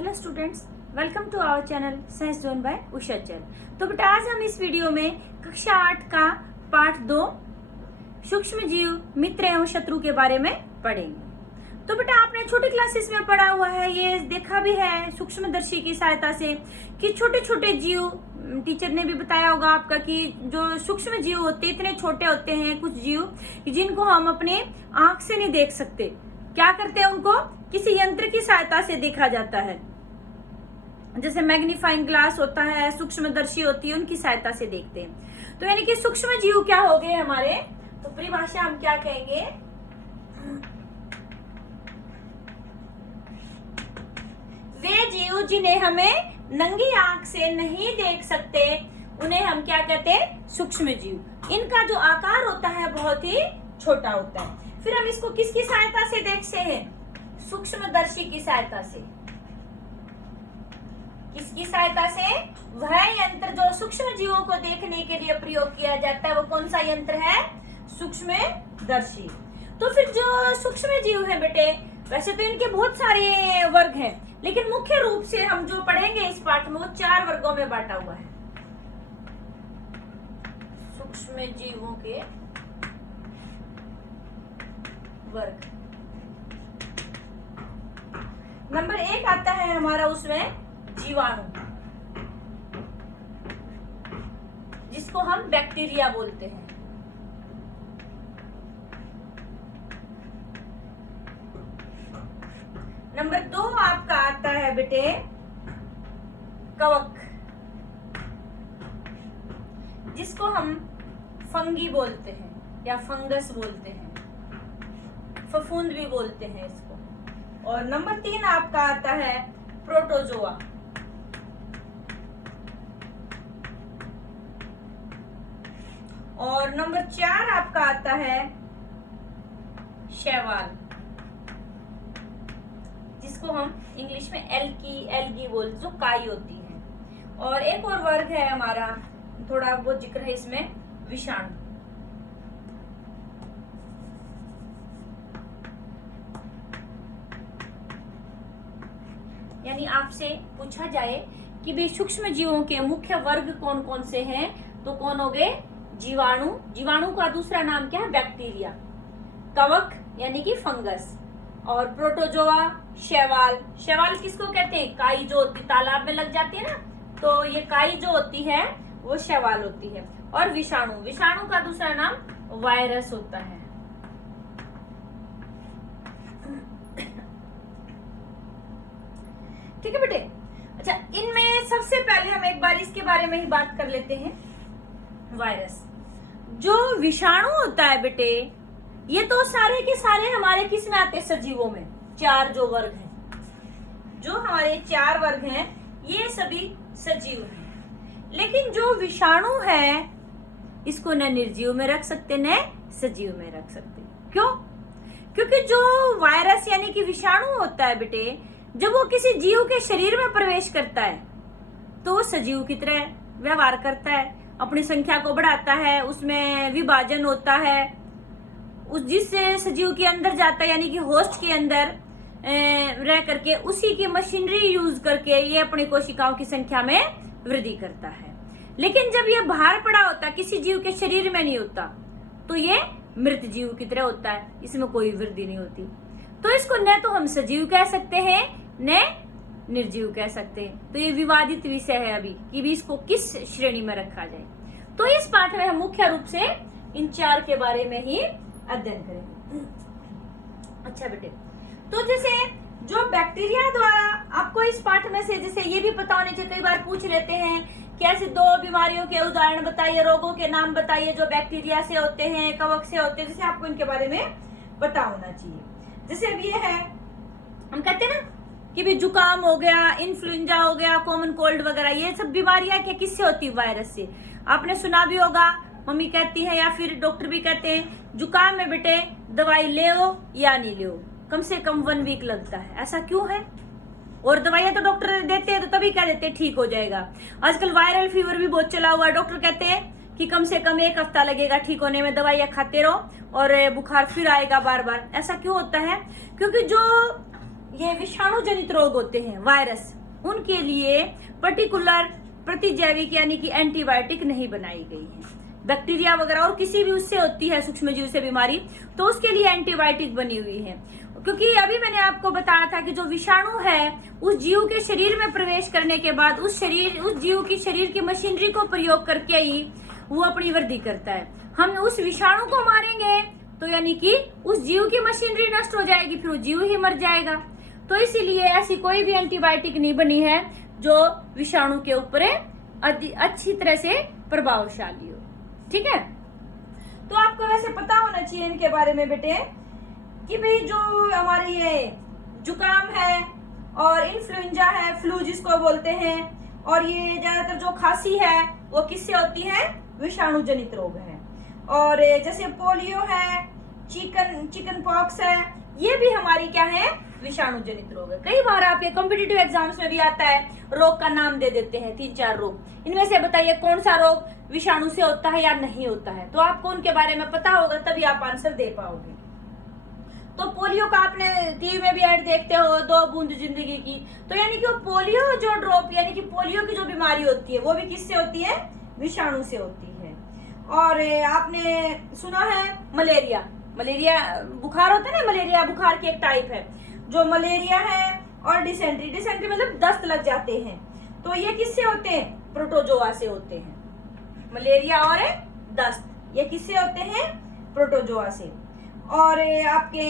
Hello students, welcome to our channel science zone by Usha चल। तो बेटा आज हम इस वीडियो में कक्षा 8 का पाठ 2 सूक्ष्म जीव मित्र एवं शत्रु के बारे में पढ़ेंगे। तो बेटा आपने छोटी क्लासेस में पढ़ा हुआ है, ये देखा भी है सूक्ष्मदर्शी की सहायता से कि छोटे छोटे जीव, टीचर ने भी बताया होगा आपका कि जो सूक्ष्म जीव होते हैं इतने छोटे होते हैं कुछ जीव जिनको हम अपने आंख से नहीं देख सकते। क्या करते हैं, उनको किसी यंत्र की सहायता से देखा जाता है, जैसे मैग्नीफाइंग ग्लास होता है, सूक्ष्मदर्शी होती है, उनकी सहायता से देखते हैं। तो यानी कि सूक्ष्म जीव क्या हो गए हमारे, तो परिभाषा हम क्या कहेंगे, वे जीव जिन्हें हमें नंगी आंख से नहीं देख सकते उन्हें हम क्या कहते हैं, सूक्ष्म जीव। इनका जो आकार होता है बहुत ही छोटा होता है। फिर हम इसको किसकी सहायता से देखते हैं, सूक्ष्मदर्शी की सहायता से। किसकी सहायता से, वह यंत्र जो सूक्ष्म जीवों को देखने के लिए प्रयोग किया जाता है वो कौन सा यंत्र है, सूक्ष्मदर्शी। तो फिर जो सूक्ष्म जीव है बेटे, वैसे तो इनके बहुत सारे वर्ग हैं, लेकिन मुख्य रूप से हम जो पढ़ेंगे इस पाठ में वो 4 वर्गों में बांटा हुआ है। सूक्ष्म जीवों के वर्ग। नंबर 1 आता है हमारा उसमें जीवाणु, जिसको हम बैक्टीरिया बोलते हैं। नंबर 2 आपका आता है बेटे कवक, जिसको हम फंगी बोलते हैं या फंगस बोलते हैं, फफूंद भी बोलते हैं इसको। और नंबर 3 आपका आता है प्रोटोजोआ, और नंबर 4 आपका आता है शैवाल, जिसको हम इंग्लिश में एल्गी बोलते, जो काई होती है। और एक और वर्ग है हमारा, थोड़ा बहुत जिक्र है इसमें, विषाणु। यानी आपसे पूछा जाए कि भी सूक्ष्म जीवों के मुख्य वर्ग कौन कौन से हैं, तो कौन हो गए, जीवाणु, जीवाणु का दूसरा नाम क्या है, बैक्टीरिया, कवक यानी कि फंगस, और प्रोटोजोआ शैवाल। शैवाल किसको कहते हैं, काई जो होती तालाब में लग जाती है ना, तो ये काई जो होती है वो शैवाल होती है। और विषाणु, विषाणु का दूसरा नाम वायरस होता है। ठीक है बेटे। अच्छा, इनमें सबसे पहले हम एक बार इसके बारे में ही बात कर लेते हैं, वायरस। जो विषाणु होता है बेटे, ये तो सारे के सारे हमारे किस में आते हैं, सजीवों में। 4 जो वर्ग हैं, जो हमारे 4 वर्ग हैं, ये सभी सजीव हैं। लेकिन जो विषाणु है इसको न निर्जीव में रख सकते न सजीव में रख सकते। क्यों? क्योंकि जो वायरस यानी कि विषाणु होता है बेटे, जब वो किसी जीव के शरीर में प्रवेश करता है तो वो सजीव की तरह व्यवहार करता है, अपनी संख्या को बढ़ाता है, उसमें विभाजन होता है, उस जिससे सजीव के अंदर जाता है यानी कि होस्ट के अंदर रह करके उसी की मशीनरी यूज करके ये अपनी कोशिकाओं की संख्या में वृद्धि करता है। लेकिन जब ये बाहर पड़ा होता, किसी जीव के शरीर में नहीं होता, तो ये मृत जीव की तरह होता है, इसमें कोई वृद्धि नहीं होती। तो इसको न तो हम सजीव कह सकते हैं न निर्जीव कह सकते हैं। तो ये विवादित विषय है अभी कि भी इसको किस श्रेणी में रखा जाए। तो इस पाठ में हम मुख्य रूप से इन 4 के बारे में ही अध्ययन करेंगे। अच्छा बेटे, तो जैसे जो बैक्टीरिया द्वारा आपको इस पाठ में से जैसे ये भी पता होने चाहिए, कई बार पूछ लेते हैं कि ऐसे 2 बीमारियों के उदाहरण बताइए, रोगों के नाम बताइए जो बैक्टीरिया से होते हैं, कवक से होते हैं, जैसे आपको इनके बारे में पता होना चाहिए। जैसे अब ये है, हम कहते हैं ना कि भी जुकाम हो गया, इन्फ्लुएंजा हो गया, कॉमन कोल्ड वगैरह, ये सब बीमारियां क्या किससे होती है, वायरस से। आपने सुना भी होगा, मम्मी कहती है या फिर डॉक्टर भी कहते हैं, जुकाम में बेटे दवाई ले या नहीं ले, कम से कम 1 वीक लगता है। ऐसा क्यों है? और दवाइयां तो डॉक्टर देते हैं तो तभी कह देते हैं ठीक हो जाएगा। आजकल वायरल फीवर भी बहुत चला हुआ है, डॉक्टर कहते हैं कि कम से कम 1 हफ्ता लगेगा ठीक होने में, दवाइयां खाते रहो और बुखार फिर आएगा बार बार। ऐसा क्यों होता है? क्योंकि जो ये विषाणु जनित रोग होते हैं, वायरस, उनके लिए पर्टिकुलर प्रतिजैविक यानी कि एंटीबायोटिक नहीं बनाई गई है। बैक्टीरिया वगैरह और किसी भी उससे होती है सूक्ष्म जीव से बीमारी, तो उसके लिए एंटीबायोटिक बनी हुई है। क्योंकि अभी मैंने आपको बताया था कि जो विषाणु है उस जीव के शरीर में प्रवेश करने के बाद उस जीव की शरीर की मशीनरी को प्रयोग करके ही वो अपनी वृद्धि करता है। हम उस विषाणु को मारेंगे तो यानी कि उस जीव की मशीनरी नष्ट हो जाएगी, फिर वो जीव ही मर जाएगा। तो इसीलिए ऐसी कोई भी एंटीबायोटिक नहीं बनी है जो विषाणु के ऊपर अच्छी तरह से प्रभावशाली हो। ठीक है, तो आपको वैसे पता होना चाहिए इनके बारे में बेटे कि भाई जो हमारे ये जुकाम है और इन्फ्लुएंजा है, फ्लू जिसको बोलते हैं, और ये ज्यादातर जो खांसी है वो किससे होती है, विषाणु जनित रोग है। और जैसे पोलियो है, चिकन पॉक्स है, ये भी हमारी क्या है, विषाणु जनित रोग है। कई बार आपके कॉम्पिटिटिव एग्जाम्स में भी आता है, रोग का नाम दे देते हैं 3-4 रोग, इनमें से बताइए कौन सा रोग विषाणु से होता है या नहीं होता है। तो आपको उनके बारे में पता होगा तभी आप आंसर दे पाओगे। तो पोलियो का आपने टीवी में भी ऐड देखते हो, 2 बूंद जिंदगी की, तो यानी कि वो पोलियो जो ड्रॉप यानी कि पोलियो की जो बीमारी होती है वो भी किससे होती है, विषाणु से होती है। और आपने सुना है मलेरिया बुखार होता है ना, मलेरिया बुखार की एक टाइप है। जो मलेरिया है और डिसेंट्री मतलब दस्त लग जाते हैं, तो ये किससे होते हैं, प्रोटोजोआ से होते हैं। मलेरिया और दस्त ये किससे होते हैं, प्रोटोजोआ से। और आपके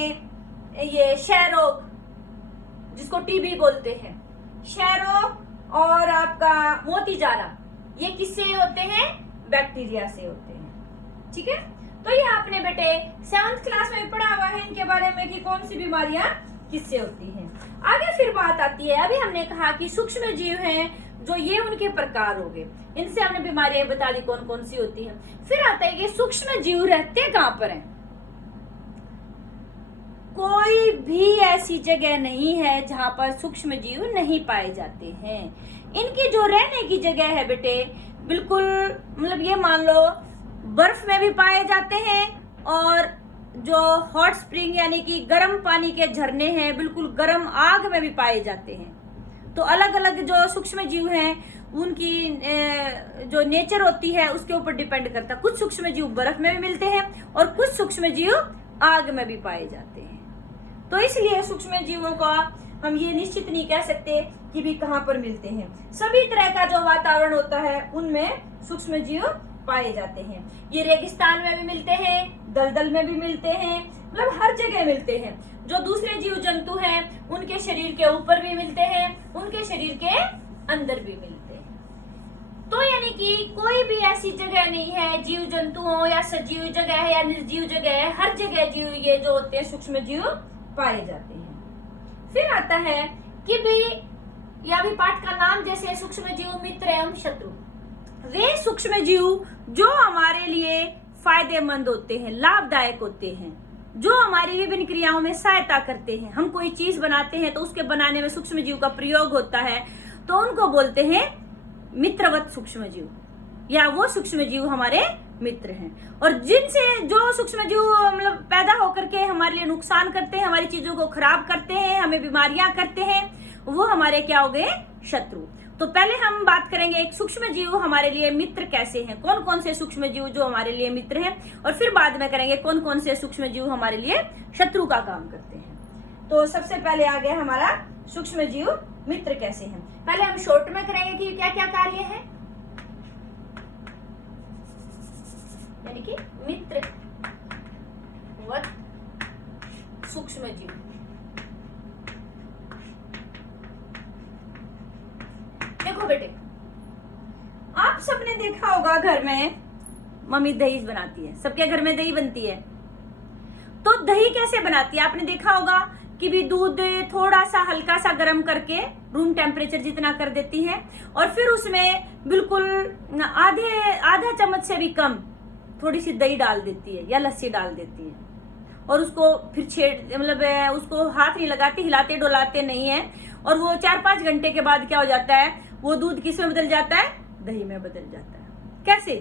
ये क्षय रोग जिसको टीबी बोलते हैं, क्षय रोग और आपका मोतीजारा ये किससे होते हैं, बैक्टीरिया से होते हैं। ठीक है, तो ये आपने बेटे 7th क्लास में पढ़ा हुआ है इनके बारे में कि कौन सी बीमारियां किससे होती हैं। आगे फिर बात आती है, अभी हमने कहा कि सूक्ष्म जीव हैं जो ये उनके प्रकार हो गए, इनसे हमने बीमारियां बता दी कौन कौन सी होती हैं। फिर आता है कि सूक्ष्म जीव रहते कहां पर हैं। कोई भी ऐसी जगह नहीं है जहां पर सूक्ष्म जीव नहीं पाए जाते हैं। इनकी जो रहने की जगह है बेटे, बिल्कुल मतलब ये मान लो बर्फ में भी पाए जाते हैं, और जो हॉट स्प्रिंग यानी कि गर्म पानी के झरने हैं, बिल्कुल गर्म आग में भी पाए जाते हैं। तो अलग अलग जो सूक्ष्म जीव हैं उनकी जो नेचर होती है उसके ऊपर डिपेंड करता है। कुछ सूक्ष्म जीव बर्फ में भी मिलते हैं और कुछ सूक्ष्म जीव आग में भी पाए जाते हैं। तो इसलिए सूक्ष्म जीवों का हम ये निश्चित नहीं कह सकते कि भी कहाँ पर मिलते हैं। सभी तरह का जो वातावरण होता है उनमें सूक्ष्म जीव पाए जाते हैं। ये रेगिस्तान में भी मिलते हैं, दलदल में भी मिलते हैं, मतलब हर जगह मिलते हैं। जो दूसरे जीव जंतु हैं उनके शरीर के ऊपर भी मिलते हैं, उनके शरीर के अंदर भी मिलते हैं। तो यानी कि कोई भी ऐसी जगह नहीं है, जीव जंतु हो या सजीव जगह है या निर्जीव जगह है, हर जगह जीव ये जो होते हैं सूक्ष्म जीव पाए जाते हैं। फिर आता है कि भी या भी पाठ का नाम जैसे सूक्ष्म जीव, मित्र एवं शत्रु, वे सूक्ष्म जीव जो हमारे लिए फायदेमंद होते हैं, लाभदायक होते हैं, जो हमारी विभिन्न क्रियाओं में सहायता करते हैं। हम कोई चीज बनाते हैं तो उसके बनाने में सूक्ष्म जीव का प्रयोग होता है, तो उनको बोलते हैं मित्रवत सूक्ष्म जीव, या वो सूक्ष्म जीव हमारे मित्र हैं। और जिनसे जो सूक्ष्म जीव मतलब पैदा होकर के हमारे लिए नुकसान करते हैं, हमारी चीजों को खराब करते हैं, हमें बीमारियां करते हैं, वो हमारे क्या हो गए, शत्रु। तो पहले हम बात करेंगे एक सूक्ष्म जीव हमारे लिए मित्र कैसे हैं, कौन कौन से सूक्ष्म जीव जो हमारे लिए मित्र हैं, और फिर बाद में करेंगे कौन कौन से सूक्ष्म जीव हमारे लिए शत्रु का काम करते हैं। तो सबसे पहले आ गया हमारा सूक्ष्म जीव मित्र कैसे हैं। पहले हम शॉर्ट में करेंगे कि क्या क्या कार्य है, यानी कि मित्र वत सूक्ष्म जीव। देखो बेटे, आप सबने देखा होगा घर में मम्मी दही बनाती है, सबके घर में दही बनती है। तो दही कैसे बनाती है, आपने देखा होगा कि भी दूध थोड़ा सा हल्का सा गर्म करके रूम टेम्परेचर जितना कर देती है, और फिर उसमें बिल्कुल आधा चम्मच से भी कम थोड़ी सी दही डाल देती है या लस्सी डाल देती है, और उसको फिर मतलब उसको हाथ नहीं लगाती, हिलाते डोलाते नहीं है, और वो 4-5 घंटे के बाद क्या हो जाता है, वो दूध किस में बदल जाता है, दही में बदल जाता है। कैसे,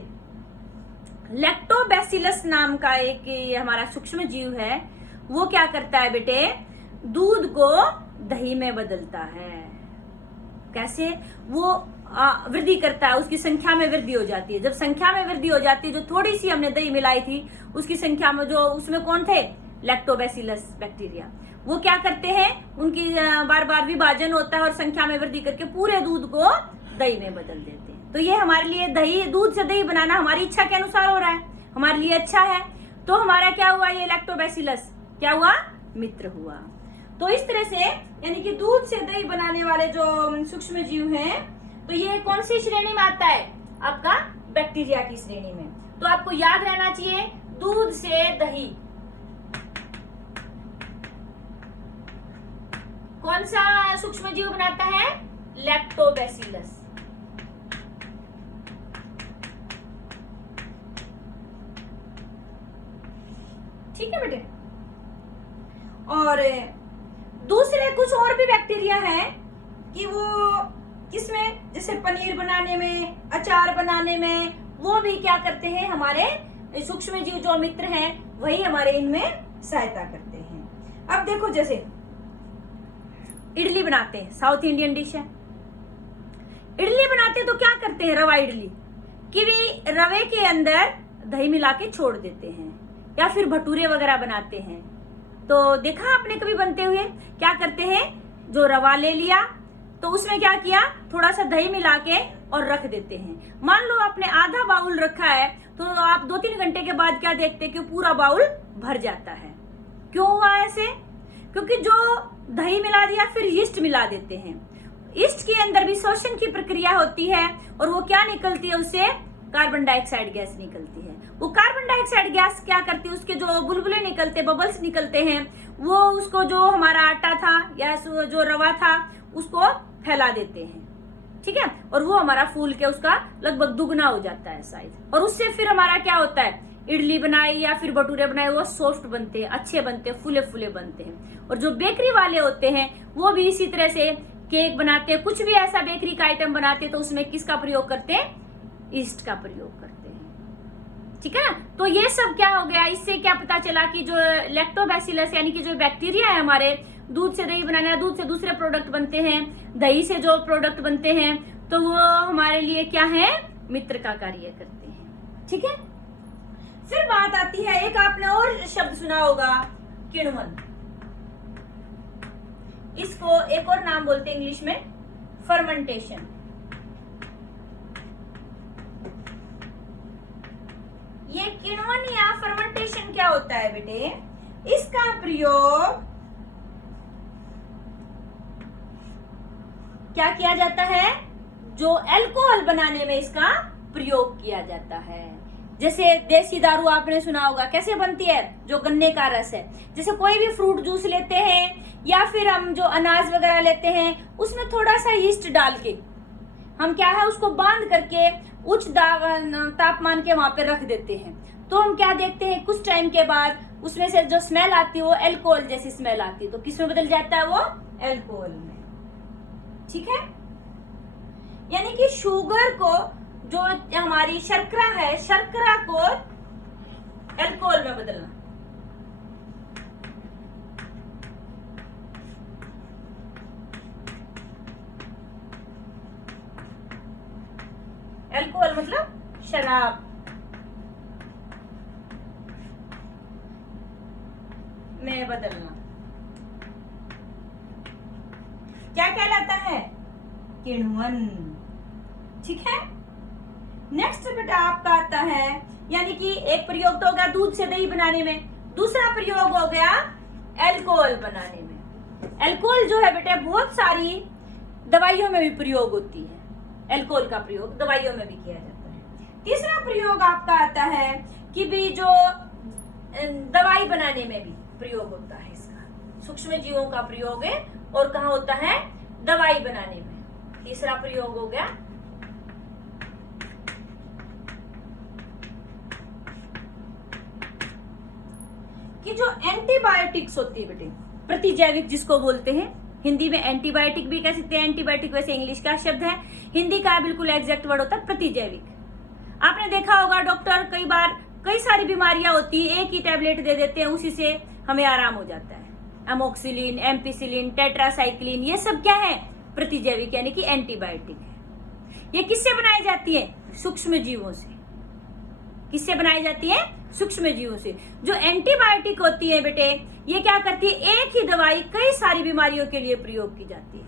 लैक्टोबैसिलस नाम का एक हमारा सूक्ष्म जीव है, वो क्या करता है बेटे, दूध को दही में बदलता है। कैसे? वो वृद्धि करता है, उसकी संख्या में वृद्धि हो जाती है। जब संख्या में वृद्धि हो जाती है, जो थोड़ी सी हमने दही मिलाई थी उसकी संख्या में, जो उसमें कौन थे? Lactobacillus bacteria. वो क्या करते हैं? उनकी बार बार विभाजन होता है और संख्या में वृद्धि करके पूरे दूध को दही में बदल देते हैं। तो ये हमारे लिए दही, दूध से दही बनाना हमारी इच्छा के अनुसार हो रहा है, हमारे लिए अच्छा है। तो हमारा क्या हुआ? ये लैक्टोबैसिलस क्या हुआ? मित्र हुआ। तो इस तरह से यानी कि दूध से दही बनाने वाले जो सूक्ष्म जीव हैं, तो ये कौन सी श्रेणी में आता है? आपका बैक्टीरिया की श्रेणी में। तो आपको याद रहना चाहिए, दूध से दही कौन सा सूक्ष्म जीव बनाता है? लैक्टोबैसिलस। ठीक है बेटे। और दूसरे कुछ और भी बैक्टीरिया हैं कि वो किसमें, जैसे पनीर बनाने में, अचार बनाने में, वो भी क्या करते हैं? हमारे सूक्ष्म जीव जो मित्र हैं वही हमारे इनमें सहायता करते हैं। अब देखो, जैसे इडली बनाते हैं, साउथ इंडियन डिश है। इडली बनाते हैं तो क्या करते हैं? रवा इडली कि भी रवे के अंदर दही मिला के छोड़ देते हैं। या फिर भटूरे वगैरह बनाते हैं तो देखा आपने कभी बनते हुए? क्या करते हैं? जो रवा ले लिया तो उसमें क्या किया? थोड़ा सा दही मिला के और रख देते हैं। मान लो आपने आधा बाउल रखा है तो आप 2-3 घंटे के बाद क्या देखते हैं कि पूरा बाउल भर जाता है। क्यों हुआ ऐसे? क्योंकि जो दही मिला दिया, फिर यीस्ट मिला देते हैं। यीस्ट के अंदर भी शोषण की प्रक्रिया होती है और वो क्या निकलती है? उससे कार्बन डाइऑक्साइड गैस निकलती है। वो कार्बन डाइऑक्साइड गैस क्या करती है? उसके जो बुलबुले निकलते, बबल्स निकलते हैं, वो उसको जो हमारा आटा था या जो रवा था उसको फैला देते हैं। ठीक है। और वो हमारा फूल के उसका लगभग दुगना हो जाता है साइज, और उससे फिर हमारा क्या होता है? इडली बनाई या फिर भटूरे बनाए, वो सॉफ्ट बनते हैं, अच्छे बनते हैं, फूले फूले बनते हैं। और जो बेकरी वाले होते हैं वो भी इसी तरह से केक बनाते हैं, कुछ भी ऐसा बेकरी का आइटम बनाते हैं तो उसमें किसका प्रयोग करते हैं? ईस्ट का प्रयोग करते हैं। ठीक है ना। तो ये सब क्या हो गया? इससे क्या पता चला कि जो लैक्टोबैसिलस यानी कि जो बैक्टीरिया है हमारे, दूध से दही बनाना, दूध से दूसरे प्रोडक्ट बनते हैं, दही से जो प्रोडक्ट बनते हैं, तो वो हमारे लिए क्या है? मित्र का कार्य करते हैं। ठीक है। फिर बात आती है, एक आपने और शब्द सुना होगा, किण्वन। इसको एक और नाम बोलते हैं इंग्लिश में, फर्मेंटेशन। ये किण्वन या फर्मेंटेशन क्या होता है बेटे? इसका प्रयोग क्या किया जाता है? जो अल्कोहल बनाने में इसका प्रयोग किया जाता है। जैसे देसी दारू आपने सुना होगा, कैसे बनती है? जो गन्ने का रस है। जैसे कोई भी फ्रूट जूस लेते हैं या फिर हम जो अनाज वगैरह लेते हैं, उसमें थोड़ा सा यीस्ट डाल के हम क्या है उसको बांध करके उच्च तापमान के वहां पे रख देते हैं। तो हम क्या देखते हैं, कुछ टाइम के बाद उसमें से जो स्मेल आती है वो अल्कोहल जैसी स्मेल आती है। तो किस में बदल जाता है? वो अल्कोहल में। ठीक है। यानी कि शुगर को, जो हमारी शर्करा है, शर्करा को अल्कोहल में बदलना। अल्कोहल मतलब शराब में बदलना क्या कहलाता है? किण्वन। ठीक है। नेक्स्ट बेटा आपका आता है, यानी कि एक प्रयोग तो हो गया दूध से दही बनाने में, दूसरा प्रयोग हो गया अल्कोहल बनाने में। अल्कोहल जो है बेटा बहुत सारी दवाइयों में भी प्रयोग होती है। अल्कोहल का प्रयोग दवाइयों में भी किया जाता है। तीसरा प्रयोग आपका आता है कि भी जो दवाई बनाने में भी प्रयोग होता है इसका। सूक्ष्म जीवों का प्रयोग है और कहाँ होता है? दवाई बनाने में। तीसरा प्रयोग हो गया कि जो एंटीबायोटिक्स होती है बेटे, प्रतिजैविक जिसको बोलते हैं, हिंदी में एंटीबायोटिक भी कह सकते हैं। एंटीबायोटिक वैसे इंग्लिश का शब्द है, हिंदी का बिल्कुल एग्जैक्ट वर्ड होता है प्रतिजैविक। आपने देखा होगा डॉक्टर कई बार कई सारी बीमारियां होती है, एक ही टैबलेट दे देते हैं, उसी से हमें आराम हो जाता है एमोक्सिलिन, एम्पिसिलिन, टेट्रासाइक्लिन, ये सब क्या है? प्रतिजैविक यानी कि एंटीबायोटिक है। ये किससे बनाई जाती है? सूक्ष्म जीवों से। किससे बनाई जाती है? सूक्ष्म जीवों से। जो एंटीबायोटिक होती है बेटे, ये क्या करती है? एक ही दवाई कई सारी बीमारियों के लिए प्रयोग की जाती है,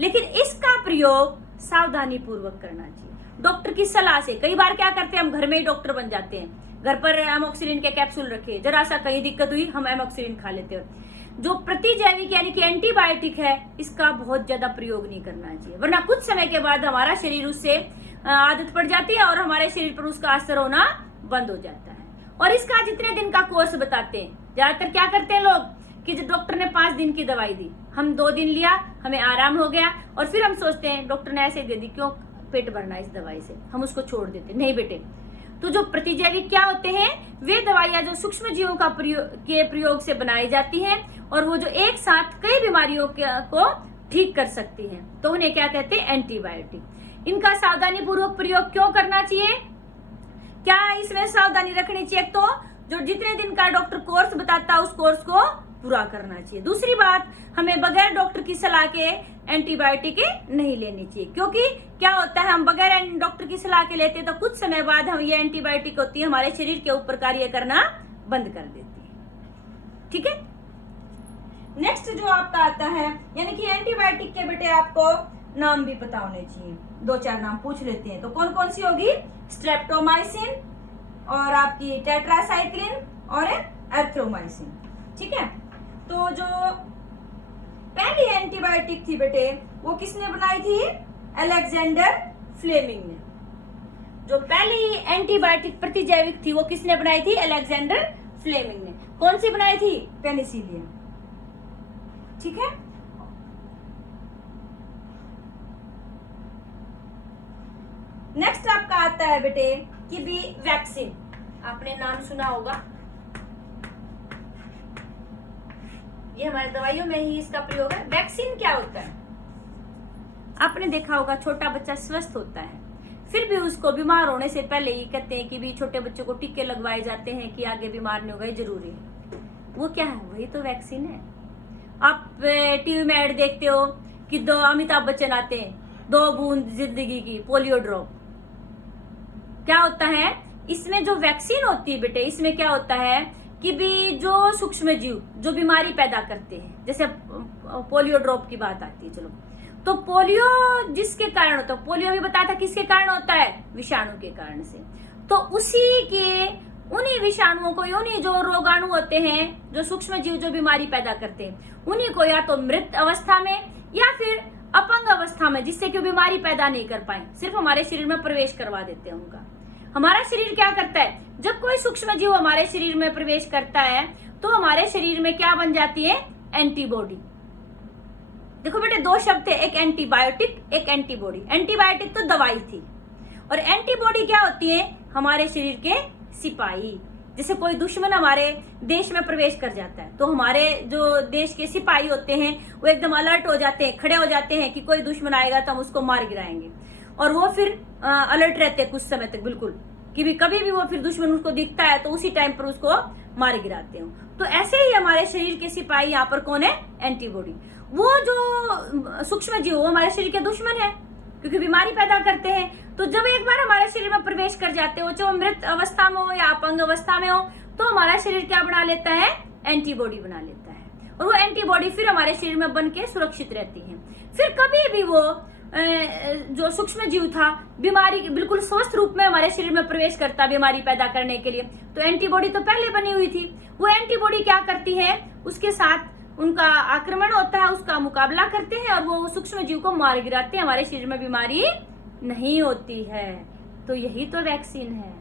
लेकिन इसका प्रयोग सावधानी पूर्वक करना चाहिए, डॉक्टर की सलाह से। कई बार क्या करते हैं, हम घर में ही डॉक्टर बन जाते हैं, घर पर एमोक्सिलिन के कैप्सूल रखे, जरा सा कहीं दिक्कत हुई हम एमोक्सिलिन खा लेते हैं। जो प्रतिजैविक यानी कि एंटीबायोटिक है, इसका बहुत ज्यादा प्रयोग नहीं करना चाहिए, वरना कुछ समय के बाद हमारा शरीर उससे आदत पड़ जाती है और हमारे शरीर पर उसका असर होना बंद हो जाता है। और इसका जितने दिन का कोर्स बताते हैं, ज्यादातर क्या करते हैं लोग कि जो डॉक्टर ने 5 दिन की दवाई दी, हम 2 दिन लिया, हमें आराम हो गया, और फिर हम सोचते हैं डॉक्टर ने ऐसे दे दी, क्यों पेट भरना इस दवाई से, हम उसको छोड़ देते। नहीं बेटे, तो जो प्रतिजैविक क्या होते हैं, वे दवाइयां जो सूक्ष्म जीवों का प्रयोग से बनाई जाती हैं, और वो जो एक साथ कई बीमारियों को ठीक कर सकती हैं, तो उन्हें क्या कहते हैं? एंटीबायोटिक। इनका सावधानी पूर्वक प्रयोग क्यों करना चाहिए? क्या इसमें सावधानी रखनी चाहिए? तो जो जितने दिन का डॉक्टर कोर्स बताता है, उस कोर्स को पूरा करना चाहिए। दूसरी बात, हमें बगैर डॉक्टर की सलाह के एंटीबायोटिक नहीं लेनी चाहिए, क्योंकि क्या होता है, हम बगैर डॉक्टर की सलाह के लेते हैं तो कुछ समय बाद हम ये एंटीबायोटिक होती है हमारे शरीर के ऊपर कार्य करना बंद कर देती है। ठीक है, नेक्स्ट जो आपका आता है, यानी कि एंटीबायोटिक के बेटे आपको नाम भी पता होने चाहिए। 2-4 नाम पूछ लेते हैं, तो कौन कौन सी होगी? स्ट्रेप्टोमाइसिन, और आपकी टेट्रासाइक्लिन, और एरिथ्रोमाइसिन। ठीक है, तो जो पहली एंटीबायोटिक थी बेटे, वो किसने बनाई थी? अलेक्जेंडर फ्लेमिंग ने। जो पहली एंटीबायोटिक प्रतिजैविक थी, वो किसने बनाई थी? अलेक्जेंडर फ्लेमिंग ने। कौन सी बनाई थी? पेनिसिलियम। ठीक है, नेक्स्ट आपका आता है बेटे कि भी वैक्सीन। आपने नाम सुना होगा, ये हमारे दवाइयों में ही इसका प्रयोग है। वैक्सीन क्या होता है? आपने देखा होगा, छोटा बच्चा स्वस्थ होता है, फिर भी उसको बीमार होने से पहले ही कहते हैं कि भी छोटे बच्चों को टीके लगवाए जाते हैं कि आगे बीमार नहीं होगा, जरूरी है। वो क्या है? वही तो वैक्सीन है। आप टीवी में ऐड देखते हो कि 2 अमिताभ बच्चन आते हैं, 2 बूंद जिंदगी की, पोलियो ड्रॉप। क्या होता है इसमें? जो वैक्सीन होती है बेटे, इसमें क्या होता है कि भी जो सूक्ष्म जीव जो बीमारी पैदा करते हैं, जैसे पोलियो ड्रॉप की बात आती है, चलो, तो पोलियो जिसके कारण होता है, पोलियो भी बताया था किसके कारण होता है? विषाणु के कारण से। तो उसी के उन्हीं विषाणुओं को, उन्हीं जो रोगाणु होते हैं, जो सूक्ष्म जीव जो बीमारी पैदा करते हैं, उन्हीं को या तो मृत अवस्था में या फिर अपंग अवस्था में, जिससे कि बीमारी पैदा नहीं कर पाए, सिर्फ हमारे शरीर में प्रवेश करवा देते हैं उनका। हमारा शरीर क्या करता है? जब कोई सूक्ष्म जीव हमारे शरीर में प्रवेश करता है, तो हमारे शरीर में क्या बन जाती है? एंटीबॉडी। देखो बेटे, 2 शब्द थे, एक एंटीबायोटिक, एक एंटीबॉडी। एंटीबायोटिक तो दवाई थी, और एंटीबॉडी क्या होती है? हमारे शरीर के सिपाही। जैसे कोई दुश्मन हमारे देश में प्रवेश कर जाता है, तो हमारे जो देश के सिपाही होते हैं वो एकदम अलर्ट हो जाते हैं, खड़े हो जाते हैं कि कोई दुश्मन आएगा तो हम उसको मार गिराएंगे, और वो फिर अलर्ट रहते हैं कुछ समय तक, बिल्कुल, कि भी कभी भी वो फिर दुश्मन उसको दिखता है तो उसी टाइम पर उसको मार गिराते हो। तो ऐसे ही हमारे शरीर के सिपाही यहाँ पर कौन है? एंटीबॉडी। वो जो सूक्ष्म जीव वो हमारे शरीर के दुश्मन है, क्योंकि बीमारी पैदा करते हैं। तो जब एक बार हमारे शरीर में प्रवेश कर जाते हो, चाहे मृत अवस्था में हो या अपंग अवस्था में हो, तो हमारा शरीर क्या बना लेता है? एंटीबॉडी बना लेता है, और वो एंटीबॉडी फिर हमारे शरीर में बन के सुरक्षित रहती है। फिर कभी भी वो जो सूक्ष्म जीव था बीमारी बिल्कुल स्वस्थ रूप में हमारे शरीर में प्रवेश करता बीमारी पैदा करने के लिए, तो एंटीबॉडी तो पहले बनी हुई थी। वो एंटीबॉडी क्या करती है? उसके साथ उनका आक्रमण होता है, उसका मुकाबला करते हैं, और वो सूक्ष्म जीव को मार गिराते हैं, हमारे शरीर में बीमारी नहीं होती है। तो यही तो वैक्सीन है।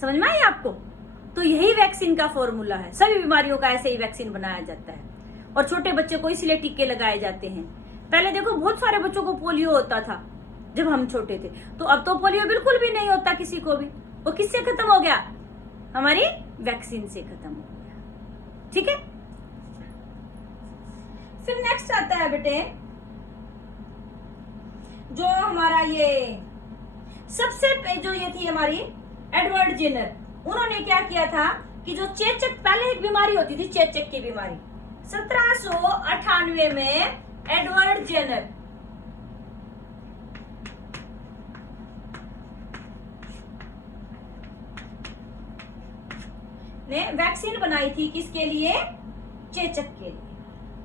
समझ में आई आपको? तो यही वैक्सीन का फॉर्मूला है। सभी बीमारियों का ऐसे ही वैक्सीन बनाया जाता है, और छोटे बच्चे को इसलिए टीके लगाए जाते हैं। पहले देखो बहुत सारे बच्चों को पोलियो होता था जब हम छोटे थे, तो अब तो पोलियो बिल्कुल भी नहीं होता किसी को भी। वो किससे खत्म हो गया? हमारी वैक्सीन से खत्म हो गया। ठीक है, फिर नेक्स्ट आता है बेटे जो हमारा ये सबसे जो ये थी हमारी एडवर्ड जेनर, उन्होंने क्या किया था कि जो चेचक, पहले एक बीमारी होती थी चेचक की बीमारी, 1798 में एडवर्ड जेनर ने वैक्सीन बनाई थी, किसके लिए? चेचक के लिए।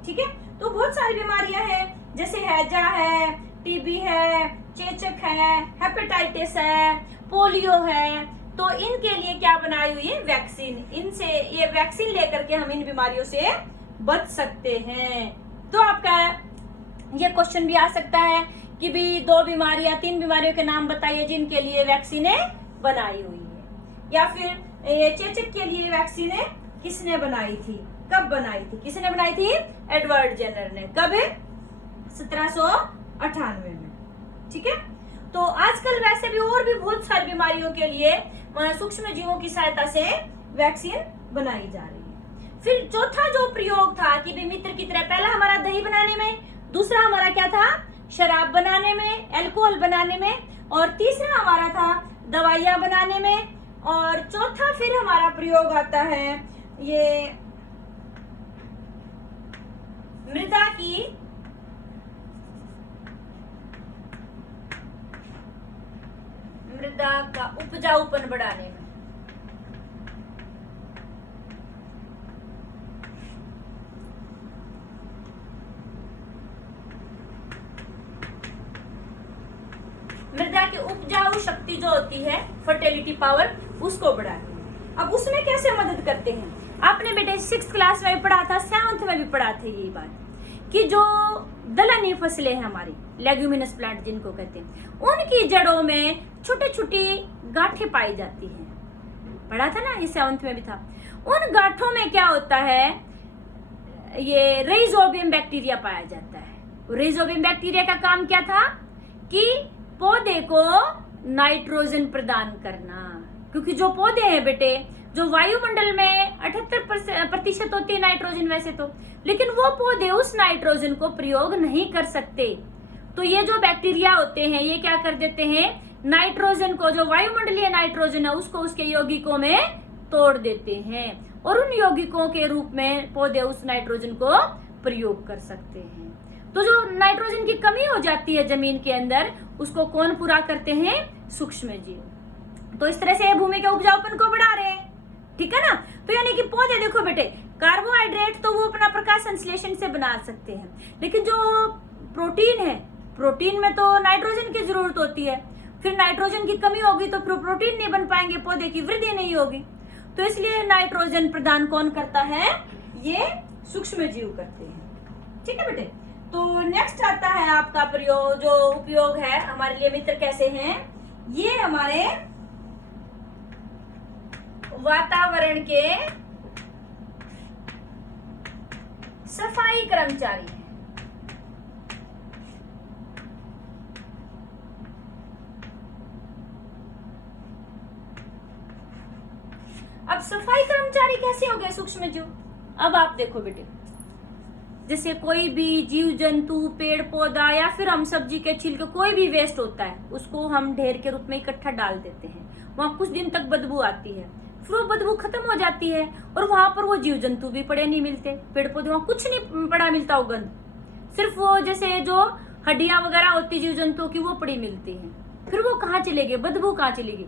ठीक है, तो बहुत सारी बीमारियां हैं, जैसे हैजा है, टीबी है, चेचक है, हेपेटाइटिस है, पोलियो है। तो इनके लिए क्या बनाई हुई है? वैक्सीन। इनसे ये वैक्सीन लेकर के हम इन बीमारियों से बच सकते हैं। तो आपका ये क्वेश्चन भी आ सकता है कि भी 2 बीमारियां, 3 बीमारियों के नाम बताइए जिनके लिए वैक्सीनें बनाई हुई है। या फिर चेचक के लिए वैक्सीनें किसने बनाई थी, कब बनाई थी? किसने बनाई थी? एडवर्ड जेनर ने। कब? 1798 में। ठीक है, तो आजकल वैसे भी और भी बहुत सारी बीमारियों के लिए सूक्ष्म जीवों की सहायता से वैक्सीन बनाई जा रही है। फिर चौथा जो प्रयोग था कि भी मित्र की तरह, पहला हमारा दही बनाने में, दूसरा हमारा क्या था? शराब बनाने में, अल्कोहल बनाने में, और तीसरा हमारा था दवाइयां बनाने में, और चौथा फिर हमारा प्रयोग आता है ये मृदा का उपजाऊपन बढ़ाने में। मृदा की उपजाऊ शक्ति जो होती है, फर्टिलिटी पावर, उसको बढ़ाते हैं। अब उसमें कैसे मदद करते हैं? आपने बेटे 6th क्लास में भी पढ़ा था, 7th में भी पढ़ा था यही बात, कि जो दलहनी फसलें हैं हमारी, लेग्यूमिनस प्लांट जिनको कहते हैं, उनकी जड़ों में छोटी छोटी गांठें पाई जाती हैं। पढ़ा था ना, ये 7th में भी था। उन गांठों में क्या होता है? ये राइजोबियम बैक्टीरिया पाया जाता है। राइजोबियम बैक्टीरिया का काम क्या था? कि पौधे को नाइट्रोजन प्रदान करना। क्योंकि जो पौधे हैं बेटे, जो वायुमंडल में 78% होती है नाइट्रोजन वैसे तो, लेकिन वो पौधे उस नाइट्रोजन को प्रयोग नहीं कर सकते। तो ये जो बैक्टीरिया होते हैं, ये क्या कर देते हैं? नाइट्रोजन को, जो वायुमंडलीय नाइट्रोजन है, उसको उसके यौगिकों में तोड़ देते हैं, और उन यौगिकों के रूप में पौधे उस नाइट्रोजन को प्रयोग कर सकते हैं। तो जो नाइट्रोजन की कमी हो जाती है जमीन के अंदर, उसको कौन पूरा करते हैं? सूक्ष्म जीव। तो इस तरह से भूमि के उपजाऊपन को बढ़ा रहे हैं। ठीक है ना? तो यानी कि पौधे, देखो बेटे, कार्बोहाइड्रेट तो वो अपना प्रकाश संश्लेषण से बना सकते हैं, लेकिन जो प्रोटीन है, प्रोटीन में तो नाइट्रोजन की जरूरत होती है। फिर नाइट्रोजन की कमी होगी तो फिर प्रोटीन नहीं बन पाएंगे, पौधे की वृद्धि नहीं होगी। तो इसलिए नाइट्रोजन प्रदान कौन करता है? ये सूक्ष्म जीव करते हैं। ठीक है बेटे, तो नेक्स्ट आता है आपका प्रयोग, जो उपयोग है हमारे लिए मित्र कैसे हैं? ये हमारे वातावरण के सफाई कर्मचारी हैं। अब सफाई कर्मचारी कैसे हो गए सूक्ष्म जीव? अब आप देखो बेटे, जैसे कोई भी जीव जंतु, पेड़ पौधा, या फिर हम सब्जी के छिलके, कोई भी वेस्ट होता है, उसको हम ढेर के रूप में इकट्ठा डाल देते हैं। वहां कुछ दिन तक बदबू आती है, फिर वो बदबू खत्म हो जाती है, और वहां पर वो जीव जंतु भी पड़े नहीं मिलते, पेड़ पौधे, वहां कुछ नहीं पड़ा मिलता, वो गंध, सिर्फ वो जैसे जो हड्डियां वगैरह होती जीव जंतुओं की, वो पड़ी मिलती है। फिर वो कहाँ चले गए? बदबू कहाँ चली गई?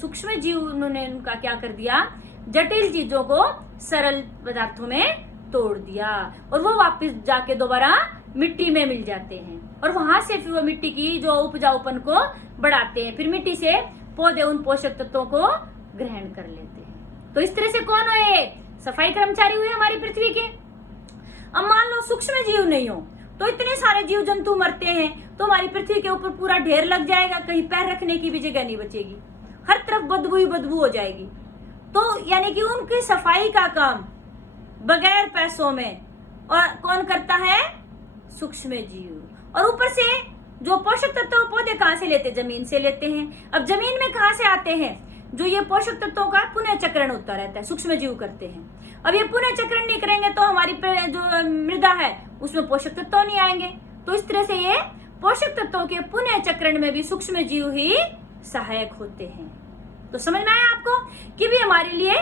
सूक्ष्म जीव उन्होंने उनका क्या कर दिया? जटिल चीजों को सरल पदार्थों में तोड़ दिया, और वो वापस जाके दोबारा मिट्टी में मिल जाते हैं, और वहां से फिर वो मिट्टी की जो उपजाऊपन को बढ़ाते हैं। फिर मिट्टी से पौधे उन पोषक तत्वों को ग्रहण कर लेते हैं। तो इस तरह से कौन हुए? सफाई कर्मचारी हुए हमारी पृथ्वी के। अब मान लो सूक्ष्म जीव नहीं हो तो इतने सारे जीव जंतु मरते हैं, तो हमारी पृथ्वी के ऊपर पूरा ढेर लग जाएगा, कहीं पैर रखने की भी जगह नहीं बचेगी, हर तरफ बदबू ही बदबू हो जाएगी। तो यानी कि उनकी सफाई का काम बगैर पैसों में और कौन करता है? सूक्ष्म जीव। और ऊपर से जो पोषक तत्व पौधे कहाँ से लेते? जमीन से लेते हैं। अब जमीन में कहाँ से आते हैं? जो ये पोषक तत्वों का पुनः चक्रण होता रहता है, सूक्ष्म जीव करते हैं। अब ये पुनः चक्रण नहीं करेंगे तो हमारी जो मृदा है उसमें पोषक तत्व नहीं आएंगे। तो इस तरह से ये पोषक तत्वों के पुनः चक्रण में भी सूक्ष्म जीव ही सहायक होते हैं। तो समझ में आया आपको कि भी हमारे लिए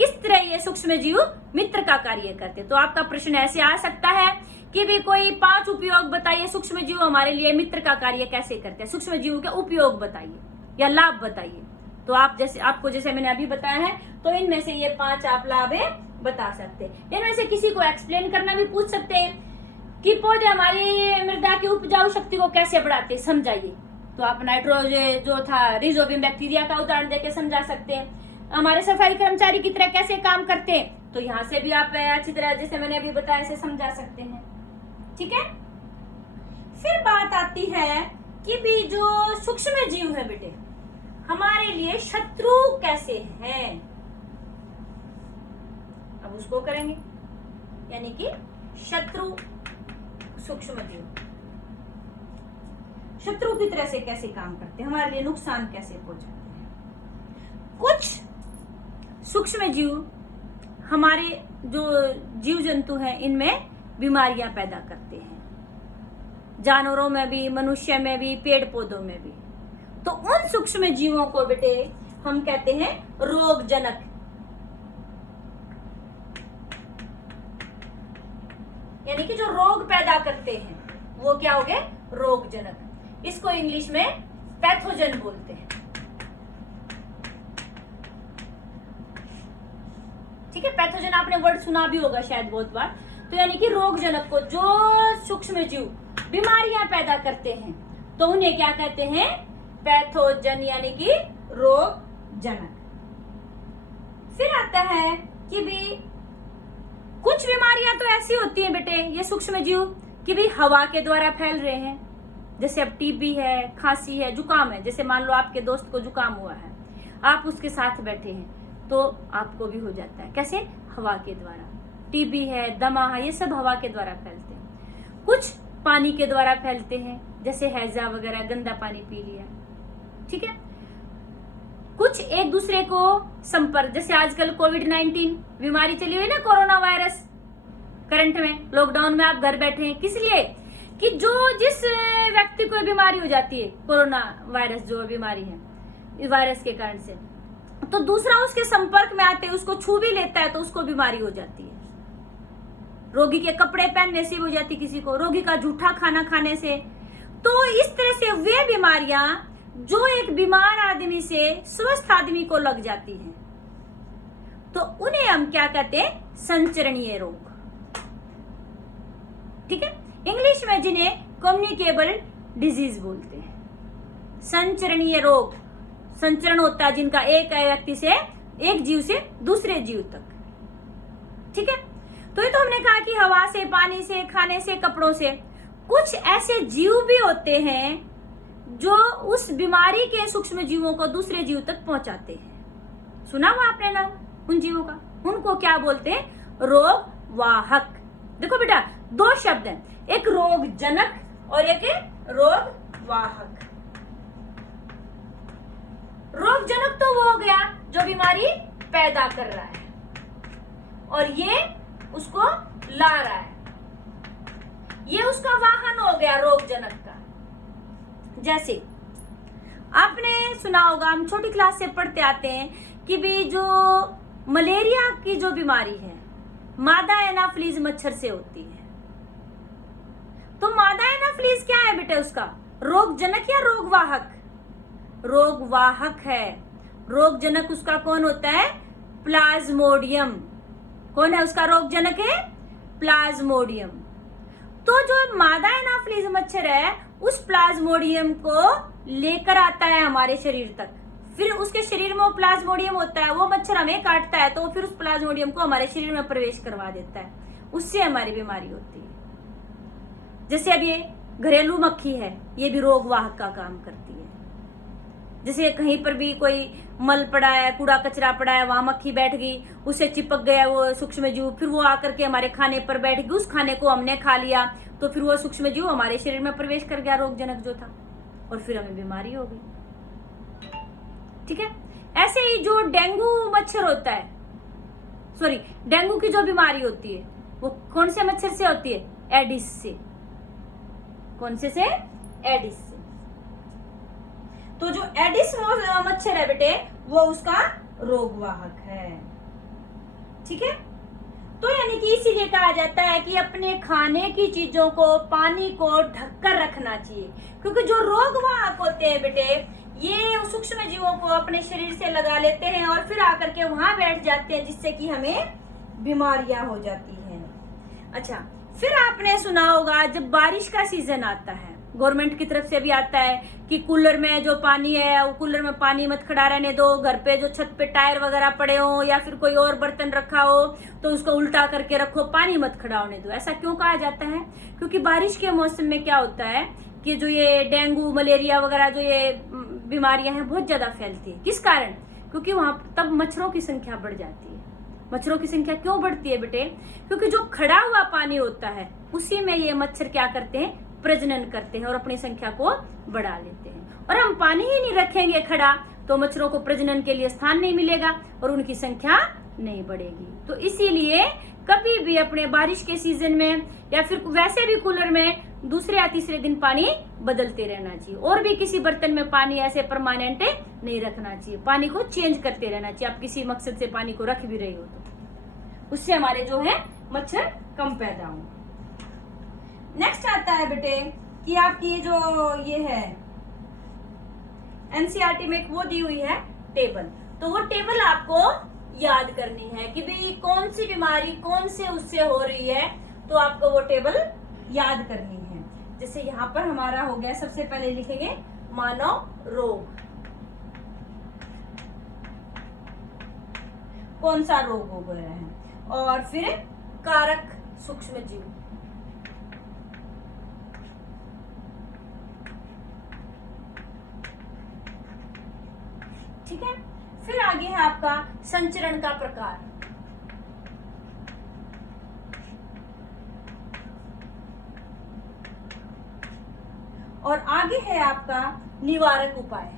किस तरह ये सूक्ष्म जीव मित्र का कार्य करते। तो आपका प्रश्न ऐसे आ सकता है कि भी कोई 5 उपयोग बताइए, सूक्ष्म जीव हमारे लिए मित्र का कार्य कैसे करते हैं, सूक्ष्म जीवों के उपयोग बताइए या लाभ बताइए। तो आप जैसे मैंने अभी बताया है, तो इनमें से ये 5 आप लाभ बता सकते हैं। इनमें से किसी को एक्सप्लेन करना भी पूछ सकते हैं कि पौधे हमारी मृदा की उपजाऊ शक्ति को कैसे बढ़ाते हैं, समझाइए। तो आप नाइट्रोजन जो था रिजोबियम बैक्टीरिया का उदाहरण देके समझा सकते हैं। हमारे सफाई कर्मचारी की तरह कैसे काम करते हैं, तो यहाँ से भी आप अच्छी तरह जैसे मैंने अभी बताया ऐसे समझा सकते हैं। ठीक है, फिर बात आती है कि भी जो सूक्ष्म जीव है बेटे हमारे लिए शत्रु कैसे हैं, अब उसको करेंगे। यानी कि शत्रु सूक्ष्म जीव शत्रु की तरह से कैसे काम करते हैं, हमारे लिए नुकसान कैसे पहुंचाते हैं। कुछ सूक्ष्म जीव हमारे जो जीव जंतु हैं इनमें बीमारियां पैदा करते हैं, जानवरों में भी, मनुष्य में भी, पेड़ पौधों में भी। तो उन सूक्ष्म जीवों को बेटे हम कहते हैं रोगजनक। यानी कि जो रोग पैदा करते हैं वो क्या हो गए, रोगजनक। इसको इंग्लिश में पैथोजन बोलते हैं। ठीक है, पैथोजन आपने वर्ड सुना भी होगा शायद बहुत बार। तो यानी कि रोगजनक को, जो सूक्ष्म जीव बीमारियां पैदा करते हैं तो उन्हें क्या कहते हैं, पैथोजन यानी कि रोगजनक। फिर आता है कि भी कुछ बीमारियां तो ऐसी होती हैं बेटे ये सूक्ष्म जीव कि भी हवा के द्वारा फैल रहे हैं। जैसे अब टीबी है, खांसी है, जुकाम है। जैसे मान लो आपके दोस्त को जुकाम हुआ है, आप उसके साथ बैठे हैं तो आपको भी हो जाता है। कैसे, हवा के द्वारा। टीबी है, दमा है, ये सब हवा के द्वारा फैलते हैं। कुछ पानी के द्वारा फैलते हैं, जैसे हैजा वगैरह, गंदा पानी पी लिया। ठीक है, कुछ एक दूसरे को संपर्क, जैसे आजकल कोविड-19 बीमारी चली हुई ना, कोरोना वायरस। करंट में लॉकडाउन में आप घर बैठे हैं, किस लिए कि जिस व्यक्ति को बीमारी हो जाती है, कोरोना वायरस जो बीमारी है वायरस के कारण से, तो दूसरा उसके संपर्क में आते उसको छू भी लेता है तो उसको बीमारी हो जाती है। रोगी के कपड़े पहनने से भी हो जाती किसी को, रोगी का जूठा खाना खाने से। तो इस तरह से वे बीमारियां जो एक बीमार आदमी से स्वस्थ आदमी को लग जाती हैं तो उन्हें हम क्या कहते हैं, संचरणीय रोग। ठीक है, इंग्लिश में जिन्हें कम्युनिकेबल डिजीज बोलते हैं। संचरणीय रोग, संचरण होता है जिनका एक व्यक्ति से, एक जीव से दूसरे जीव तक। ठीक है, तो ये तो हमने कहा कि हवा से, पानी से, खाने से, कपड़ों से। कुछ ऐसे जीव भी होते हैं जो उस बीमारी के सूक्ष्म जीवों को दूसरे जीव तक पहुंचाते हैं। सुना हुआ आपने नाम उन जीवों का, उनको क्या बोलते हैं, रोगवाहक। देखो बेटा, 2 शब्द हैं, एक रोगजनक और एक रोगवाहक। रोगजनक तो वो हो गया जो बीमारी पैदा कर रहा है और ये उसको ला रहा है, ये उसका वाहन हो गया रोगजनक का। जैसे आपने सुना होगा, हम छोटी क्लास से पढ़ते आते हैं कि भी जो मलेरिया की जो बीमारी है मादा एनाफ्लीज मच्छर से होती है। तो मादा एनाफ्लीज क्या है बेटे, उसका रोगजनक या रोगवाहक? रोगवाहक है। रोगजनक उसका कौन होता है, प्लाज्मोडियम। कौन है उसका रोगजनक है, प्लाज्मोडियम। तो जो मादा एनाफ्लीज मच्छर है उस प्लाज्मोडियम को लेकर आता है हमारे शरीर तक, फिर उसके शरीर में वो प्लाज्मोडियम होता है, वो मच्छर हमें काटता है तो फिर उस प्लाज्मोडियम को हमारे शरीर में प्रवेश करवा देता है, उससे हमारी बीमारी होती है। जैसे अब ये घरेलू मक्खी है, ये भी रोगवाहक का काम करती है। जैसे कहीं पर भी कोई मल पड़ा है, कूड़ा कचरा पड़ा है, वहां मक्खी बैठ गई, उससे चिपक गया वो सूक्ष्म जीव, फिर वो आकर के हमारे खाने पर बैठ गई, उस खाने को हमने खा लिया तो फिर वो सूक्ष्म जीव हमारे शरीर में प्रवेश कर गया, रोगजनक जो था, और फिर हमें बीमारी हो गई। ठीक है, ऐसे ही जो डेंगू मच्छर होता है, सॉरी डेंगू की जो बीमारी होती है वो कौन से मच्छर से होती है, एडिस से। कौन से एडिस से। तो जो एडिस मच्छर है बेटे वो उसका रोगवाहक है। ठीक है। तो यानी कि इसीलिए कहा जाता है कि अपने खाने की चीजों को, पानी को ढककर रखना चाहिए, क्योंकि जो रोग वाहक होते हैं बेटे, ये सूक्ष्म जीवों को अपने शरीर से लगा लेते हैं और फिर आकर के वहां बैठ जाते हैं, जिससे कि हमें बीमारियां हो जाती हैं। अच्छा, फिर आपने सुना होगा जब बारिश का सीजन आता है, गवर्नमेंट की तरफ से भी आता है कि कूलर में जो पानी है वो कूलर में पानी मत खड़ा रहने दो, घर पे जो छत पे टायर वगैरह पड़े हो या फिर कोई और बर्तन रखा हो तो उसको उल्टा करके रखो, पानी मत खड़ा होने दो। ऐसा क्यों कहा जाता है? क्योंकि बारिश के मौसम में क्या होता है कि जो ये डेंगू, मलेरिया वगैरह जो ये बीमारियां हैं बहुत ज्यादा फैलती है। किस कारण? क्योंकि वहां तब मच्छरों की संख्या बढ़ जाती है। मच्छरों की संख्या क्यों बढ़ती है बेटे? क्योंकि जो खड़ा हुआ पानी होता है उसी में ये मच्छर क्या करते हैं, प्रजनन करते हैं और अपनी संख्या को बढ़ा लेते हैं। और हम पानी ही नहीं रखेंगे खड़ा तो मच्छरों को प्रजनन के लिए स्थान नहीं मिलेगा और उनकी संख्या नहीं बढ़ेगी। तो इसीलिए कभी भी अपने बारिश के सीजन में या फिर वैसे भी कूलर में दूसरे या तीसरे दिन पानी बदलते रहना चाहिए, और भी किसी बर्तन में पानी ऐसे परमानेंट नहीं रखना चाहिए, पानी को चेंज करते रहना चाहिए। आप किसी मकसद से पानी को रख भी रहे हो तो उससे हमारे जो है मच्छर कम पैदा हो। नेक्स्ट आता है बेटे कि आपकी जो ये है एनसीईआरटी में एक वो दी हुई है टेबल, तो वो टेबल आपको याद करनी है कि भाई कौन सी बीमारी कौन से उससे हो रही है, तो आपको वो टेबल याद करनी है। जैसे यहाँ पर हमारा हो गया, सबसे पहले लिखेंगे मानव रोग, कौन सा रोग हो गया है, और फिर कारक सूक्ष्म जीव, ठीक है। फिर आगे है आपका संचरण का प्रकार, और आगे है आपका निवारक उपाय।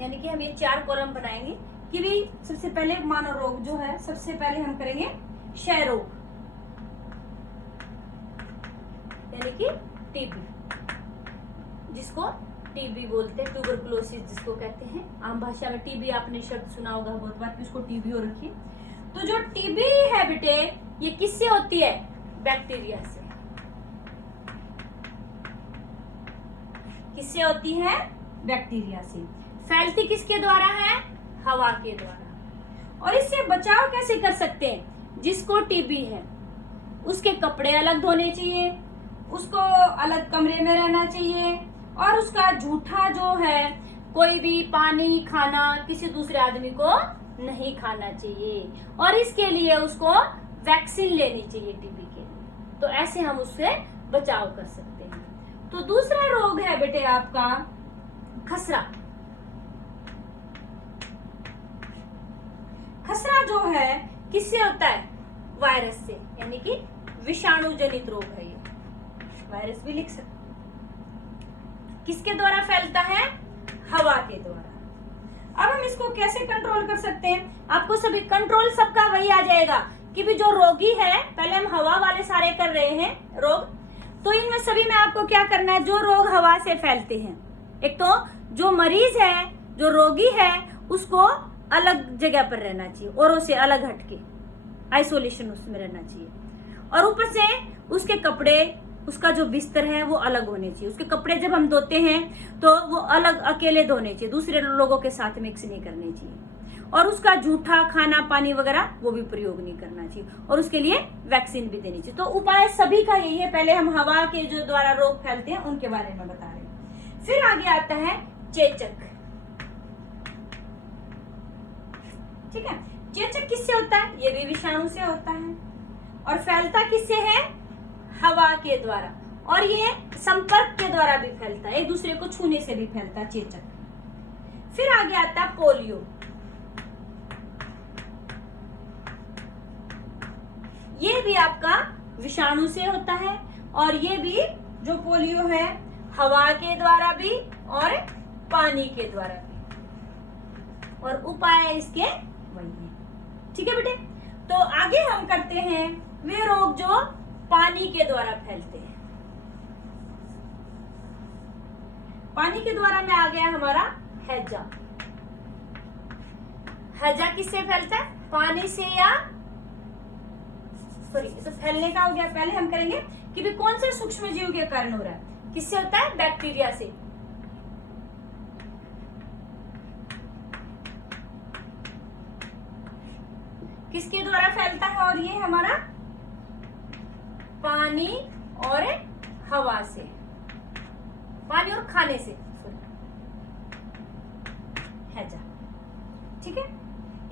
यानी कि हम ये 4 कॉलम बनाएंगे कि भी सबसे पहले मानव रोग जो है, सबसे पहले हम करेंगे क्षय रोग यानी कि टीबी, जिसको टीबी बोलते हैं, ट्यूबरकुलोसिस जिसको कहते हैं। आम भाषा में टीबी आपने शब्द सुना होगा बहुत बार कि उसको टीबी हो रखी। तो जो टीबी है बेटे, ये किससे होती है? बैक्टीरिया से। किससे होती है? बैक्टीरिया से। फैलती किसके द्वारा है? हवा के द्वारा। और इससे बचाव कैसे कर सकते हैं? जिसको टीबी है उसके कपड़े अलग धोने चाहिए, उसको अलग कमरे में रहना चाहिए, और उसका जूठा जो है कोई भी पानी, खाना किसी दूसरे आदमी को नहीं खाना चाहिए, और इसके लिए उसको वैक्सीन लेनी चाहिए टीबी के लिए। तो ऐसे हम उससे बचाव कर सकते हैं। तो दूसरा रोग है बेटे आपका खसरा। खसरा जो है किससे होता है? वायरस से, यानी कि विषाणु जनित रोग है ये। वायरस भी लिख सकते। किसके द्वारा फैलता है? हवा के द्वारा। अब हम इसको कैसे कंट्रोल कर सकते हैं? आपको सभी कंट्रोल सबका वही आ जाएगा कि भी जो रोगी है, पहले हम हवा वाले सारे कर रहे हैं रोग, तो इनमें सभी में आपको क्या करना है? जो रोग हवा से फैलते हैं, एक तो जो मरीज है, जो रोगी है, उसको अलग जगह पर रहना चाहिए, औरों से अलग हटके, आइसोलेशन उसमें रहना चाहिए, और ऊपर से उसके कपड़े, उसका जो बिस्तर है वो अलग होने चाहिए। उसके कपड़े जब हम धोते हैं तो वो अलग अकेले धोने चाहिए, दूसरे लोगों के साथ मिक्स नहीं करने चाहिए, और उसका जूठा खाना पानी वगैरह वो भी प्रयोग नहीं करना चाहिए, और उसके लिए वैक्सीन भी देनी चाहिए। तो उपाय सभी का यही है। पहले हम हवा के जो द्वारा रोग फैलते हैं उनके बारे में बता रहे हैं। फिर आगे आता है चेचक, ठीक है। चेचक किससे होता है? ये भी विषाणु से होता है, और फैलता किससे है? हवा के द्वारा, और ये संपर्क के द्वारा भी फैलता है, एक दूसरे को छूने से भी फैलता है चेचक। फिर आगे आता है पोलियो। ये भी आपका विषाणु से होता है, और ये भी जो पोलियो है हवा के द्वारा भी और पानी के द्वारा भी, और उपाय इसके वही है, ठीक है बेटे। तो आगे हम करते हैं वे रोग जो पानी के द्वारा फैलते हैं। पानी के द्वारा में आ गया हमारा हैजा। हैजा किससे फैलता है? पानी से या सॉरी, तो फैलने का हो गया। पहले हम करेंगे कि भी कौन से सूक्ष्म जीव के कारण हो रहा है। किससे होता है? बैक्टीरिया से। किसके द्वारा फैलता है? और ये हमारा पानी और हवा से, पानी और खाने से, हैजा। ठीक है,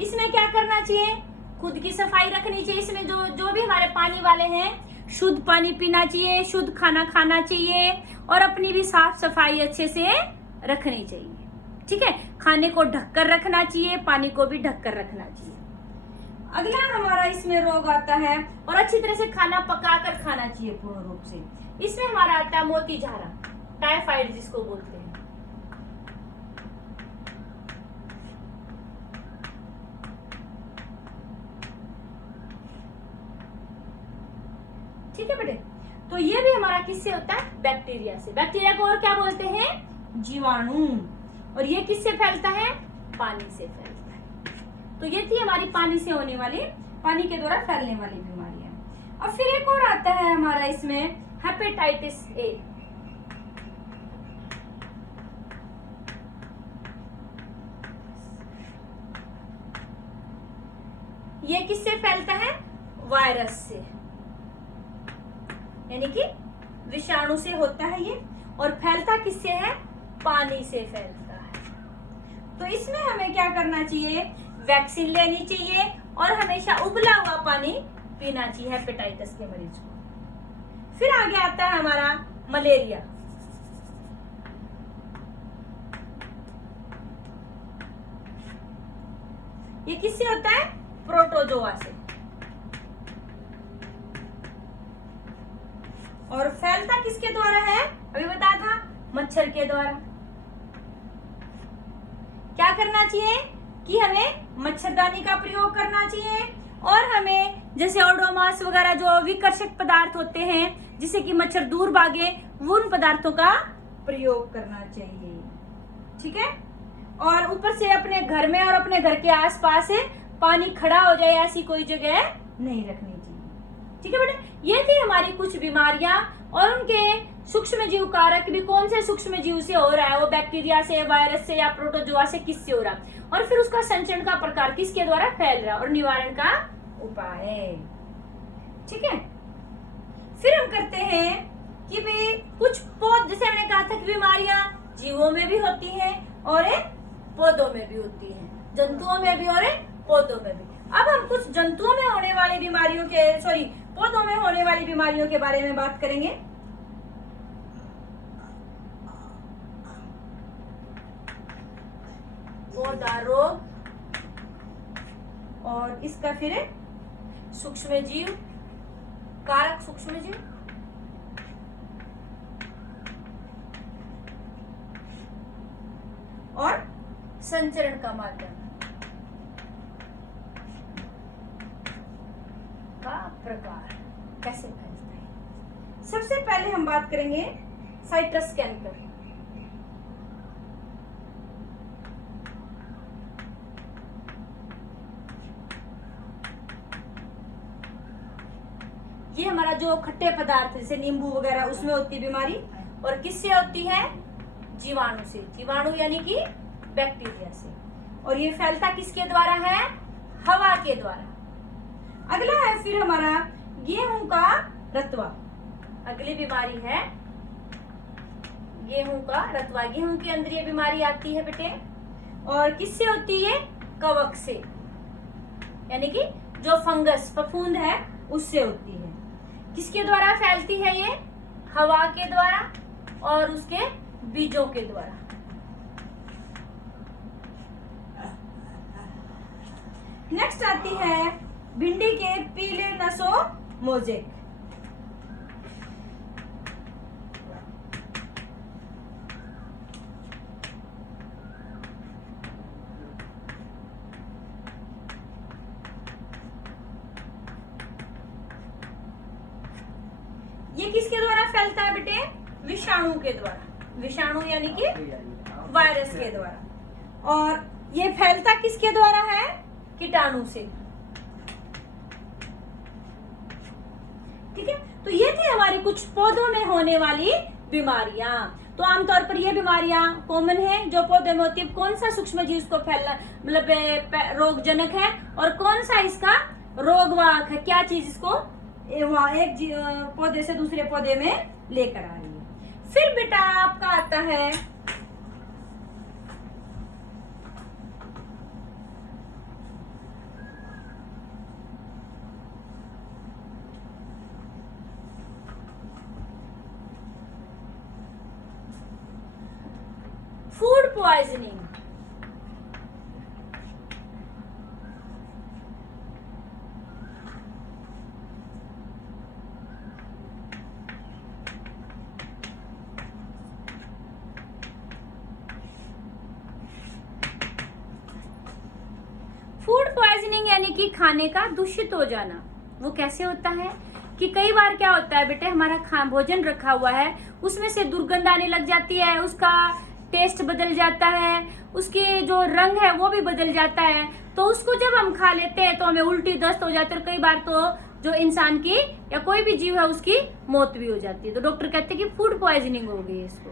इसमें क्या करना चाहिए? खुद की सफाई रखनी चाहिए। इसमें जो भी हमारे पानी वाले हैं, शुद्ध पानी पीना चाहिए, शुद्ध खाना खाना चाहिए और अपनी भी साफ सफाई अच्छे से रखनी चाहिए। ठीक है, खाने को ढककर रखना चाहिए, पानी को भी ढककर रखना चाहिए। अगला हमारा इसमें रोग आता है, और अच्छी तरह से खाना पकाकर खाना चाहिए पूर्ण रूप से। इसमें हमारा आता है मोतीझारा, टाइफाइड जिसको बोलते हैं। ठीक है बेटे, तो ये भी हमारा किससे होता है? बैक्टीरिया से। बैक्टीरिया को और क्या बोलते हैं? जीवाणु। और ये किससे फैलता है? पानी से फैलता है। तो ये थी हमारी पानी से होने वाली, पानी के द्वारा फैलने वाली बीमारियां। अब फिर एक और आता है हमारा इसमें हेपेटाइटिस ए। ये किससे फैलता है? वायरस से, यानी कि विषाणु से होता है ये। और फैलता किससे है? पानी से फैलता है। तो इसमें हमें क्या करना चाहिए? वैक्सीन लेनी चाहिए और हमेशा उबला हुआ पानी पीना चाहिए हेपेटाइटिस के मरीज को। फिर आगे आता है हमारा मलेरिया। ये किससे होता है? प्रोटोजोआ से। और फैलता किसके द्वारा है? अभी बताया था, मच्छर के द्वारा। क्या करना चाहिए कि हमें मच्छरदानी का प्रयोग करना चाहिए और हमें जैसे ओडोमॉस वगैरह जो विकर्षक पदार्थ होते हैं जिससे कि मच्छर दूर भागे, वो उन पदार्थों का प्रयोग करना चाहिए। ठीक है, और ऊपर से अपने घर में और अपने घर के आसपास पानी खड़ा हो जाए ऐसी कोई जगह नहीं रखनी चाहिए। ठीक है बेटा, ये थी हमारी कुछ बीमारियां और उनके सूक्ष्म जीव कारक भी कौन से सूक्ष्म जीव से हो रहा है, वो बैक्टीरिया से, वायरस से या प्रोटोजोआ से किससे हो रहा है, और फिर उसका संचरण का प्रकार किसके द्वारा फैल रहा है और निवारण का उपाय। ठीक है, फिर हम करते हैं कि भाई कुछ पौध, जैसे हमने कहा था कि बीमारियां जीवों में भी होती हैं और पौधों में भी होती हैं, जंतुओं में भी और पौधों में भी। अब हम कुछ जंतुओं में होने वाली बीमारियों के, सॉरी, पौधों में होने वाली बीमारियों के बारे में बात करेंगे। पौधा रोग और इसका फिर सूक्ष्म जीव कारक, सूक्ष्म जीव और संचरण का माध्यम का प्रकार कैसे फैलता है। सबसे पहले हम बात करेंगे साइट्रस कैंकर। ये हमारा जो खट्टे पदार्थ जैसे नींबू वगैरह उसमें होती है बीमारी, और किससे होती है? जीवाणु से। जीवाणु यानी कि बैक्टीरिया से। और ये फैलता किसके द्वारा है? हवा के द्वारा। अगला है फिर हमारा गेहूं का रतवा। अगली बीमारी है गेहूं का रतवा। गेहूं के अंदर ये बीमारी आती है बेटे, और किससे होती है? कवक से, यानी कि जो फंगस, फफूंद है उससे होती है। किसके द्वारा फैलती है ये? हवा के द्वारा और उसके बीजों के द्वारा। नेक्स्ट आती है भिंडी के पीले नसों मोजेक। ये किसके द्वारा फैलता है बेटे? विषाणु के द्वारा। विषाणु यानी कि वायरस के द्वारा। और ये फैलता किसके द्वारा है? कीटाणु से। ठीक है, तो ये थी हमारी कुछ पौधों में होने वाली बीमारियां। तो आमतौर पर ये बीमारियां कॉमन है जो पौधे में होती है। कौन सा सूक्ष्म जीव इसको फैला मतलब रोगजनक है और कौन सा इसका रोगवाहक है? क्या चीज इसको एक पौधे से दूसरे पौधे में लेकर आ रही है। फिर बेटा आपका आता है फूड पॉइजनिंग। फूड पॉइजनिंग यानी कि खाने का दूषित हो जाना। वो कैसे होता है कि कई बार क्या होता है बेटे, हमारा भोजन रखा हुआ है, उसमें से दुर्गंध आने लग जाती है, उसका टेस्ट बदल जाता है, उसके जो रंग है वो भी बदल जाता है। तो उसको जब हम खा लेते हैं तो हमें उल्टी दस्त हो जाती है और कई बार तो जो इंसान की या कोई भी जीव है उसकी मौत भी हो जाती है। तो डॉक्टर कहते हैं कि फूड पॉइजनिंग हो गई इसको।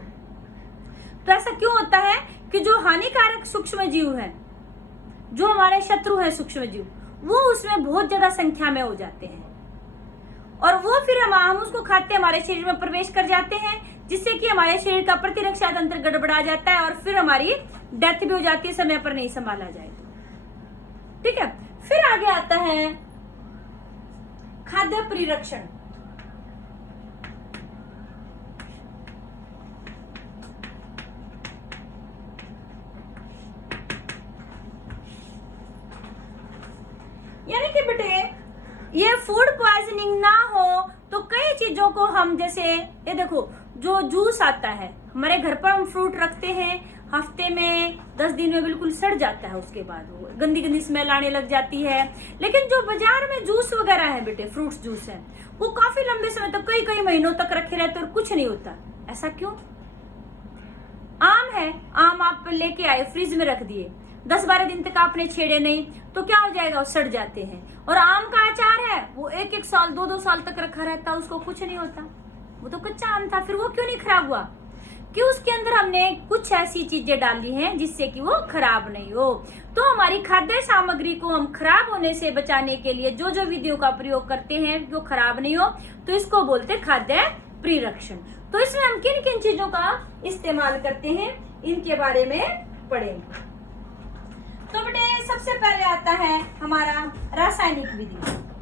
तो ऐसा क्यों होता है कि जो हानिकारक सूक्ष्म जीव है, जो हमारे शत्रु है सूक्ष्म जीव, वो उसमें बहुत ज्यादा संख्या में हो जाते हैं और वो फिर हम उसको खाते हमारे शरीर में प्रवेश कर जाते हैं, जिससे कि हमारे शरीर का प्रतिरक्षा तंत्र गड़बड़ा जाता है और फिर हमारी डेथ भी हो जाती है समय पर नहीं संभाला जाए तो। ठीक है, फिर आगे आता है खाद्य परिरक्षण। यानी कि बेटे ये फूड पॉइजनिंग ना हो तो कई चीजों को हम, जैसे ये देखो जो जूस आता है हमारे घर पर, हम फ्रूट रखते हैं, हफ्ते में 10 दिन में बिल्कुल सड़ जाता है, उसके बाद वो गंदी गंदी स्मेल आने लग जाती है। लेकिन जो बाजार में जूस वगैरह है बेटे, फ्रूट्स जूस है, वो काफी लंबे समय तक, कई कई महीनों तक रखे रहते और कुछ नहीं होता। ऐसा क्यों? आम है, आम आप लेके आए, फ्रिज में रख दिए, 10-12 दिन तक आपने छेड़े नहीं तो क्या हो जाएगा? वो सड़ जाते हैं। और आम का अचार है, वो 1-1 साल 2-2 साल तक रखा रहता, उसको कुछ नहीं होता, वो तो कच्चा आम था, फिर वो क्यों नहीं खराब हुआ? कि उसके अंदर हमने कुछ ऐसी चीजें डाली हैं जिससे कि वो खराब नहीं हो। तो हमारी खाद्य सामग्री को हम खराब होने से बचाने के लिए जो जो विधियों का प्रयोग करते हैं वो खराब नहीं हो, तो इसको बोलते हैं खाद्य परिरक्षण। तो इसमें हम किन किन चीजों का इस्तेमाल करते हैं इनके बारे में पढ़ेंगे। तो बेटे सबसे पहले आता है हमारा रासायनिक विधि,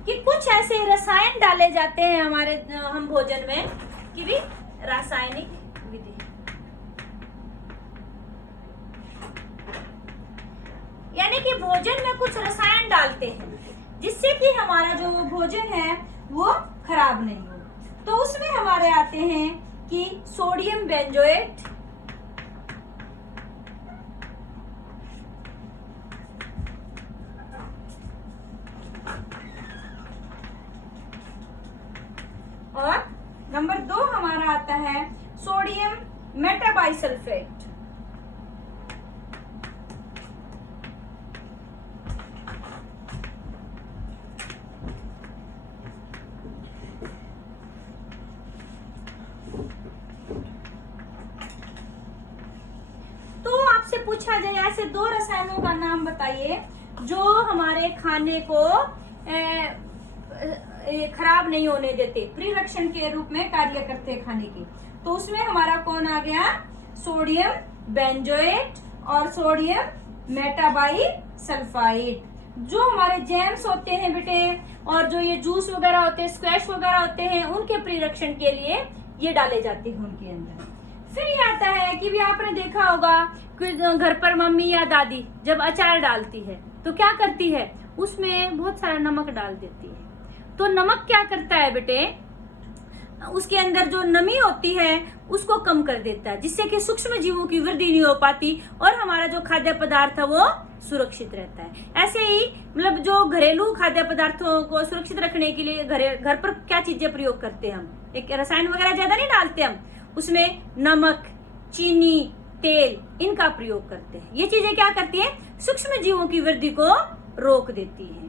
कि कुछ ऐसे रसायन डाले जाते हैं हमारे हम भोजन में, कि भी रासायनिक विधि। यानी कि भोजन में कुछ रसायन डालते हैं जिससे कि हमारा जो भोजन है वो खराब नहीं हो। तो उसमें हमारे आते हैं कि सोडियम बेंजोएट, और नंबर 2 हमारा आता है सोडियम मेटाबाइसल्फेट। तो आपसे पूछा जाए ऐसे 2 रसायनों का नाम बताइए जो हमारे खाने को खराब नहीं होने देते, परिरक्षण के रूप में कार्य करते हैं खाने के। तो उसमें हमारा कौन आ गया? सोडियम बेंजोएट और सोडियम मेटाबाइसल्फाइड। जो हमारे जैम्स होते हैं बेटे और जो ये जूस वगैरह होते हैं, स्क्वैश वगैरह होते हैं, उनके परिरक्षण के लिए ये डाले जाते हैं उनके अंदर। फिर ये आता है कि भी आपने देखा होगा कि घर पर मम्मी या दादी जब अचार डालती है तो क्या करती है? उसमें बहुत सारा नमक डाल देती है। तो नमक क्या करता है बेटे? उसके अंदर जो नमी होती है उसको कम कर देता है, जिससे कि सूक्ष्म जीवों की वृद्धि नहीं हो पाती और हमारा जो खाद्य पदार्थ है वो सुरक्षित रहता है। ऐसे ही मतलब जो घरेलू खाद्य पदार्थों को सुरक्षित रखने के लिए घर पर क्या चीजें प्रयोग करते हैं हम? एक रसायन वगैरह ज्यादा नहीं डालते हम, उसमें नमक, चीनी, तेल, इनका प्रयोग करते हैं। ये चीजें क्या करती है? सूक्ष्म जीवों की वृद्धि को रोक देती है।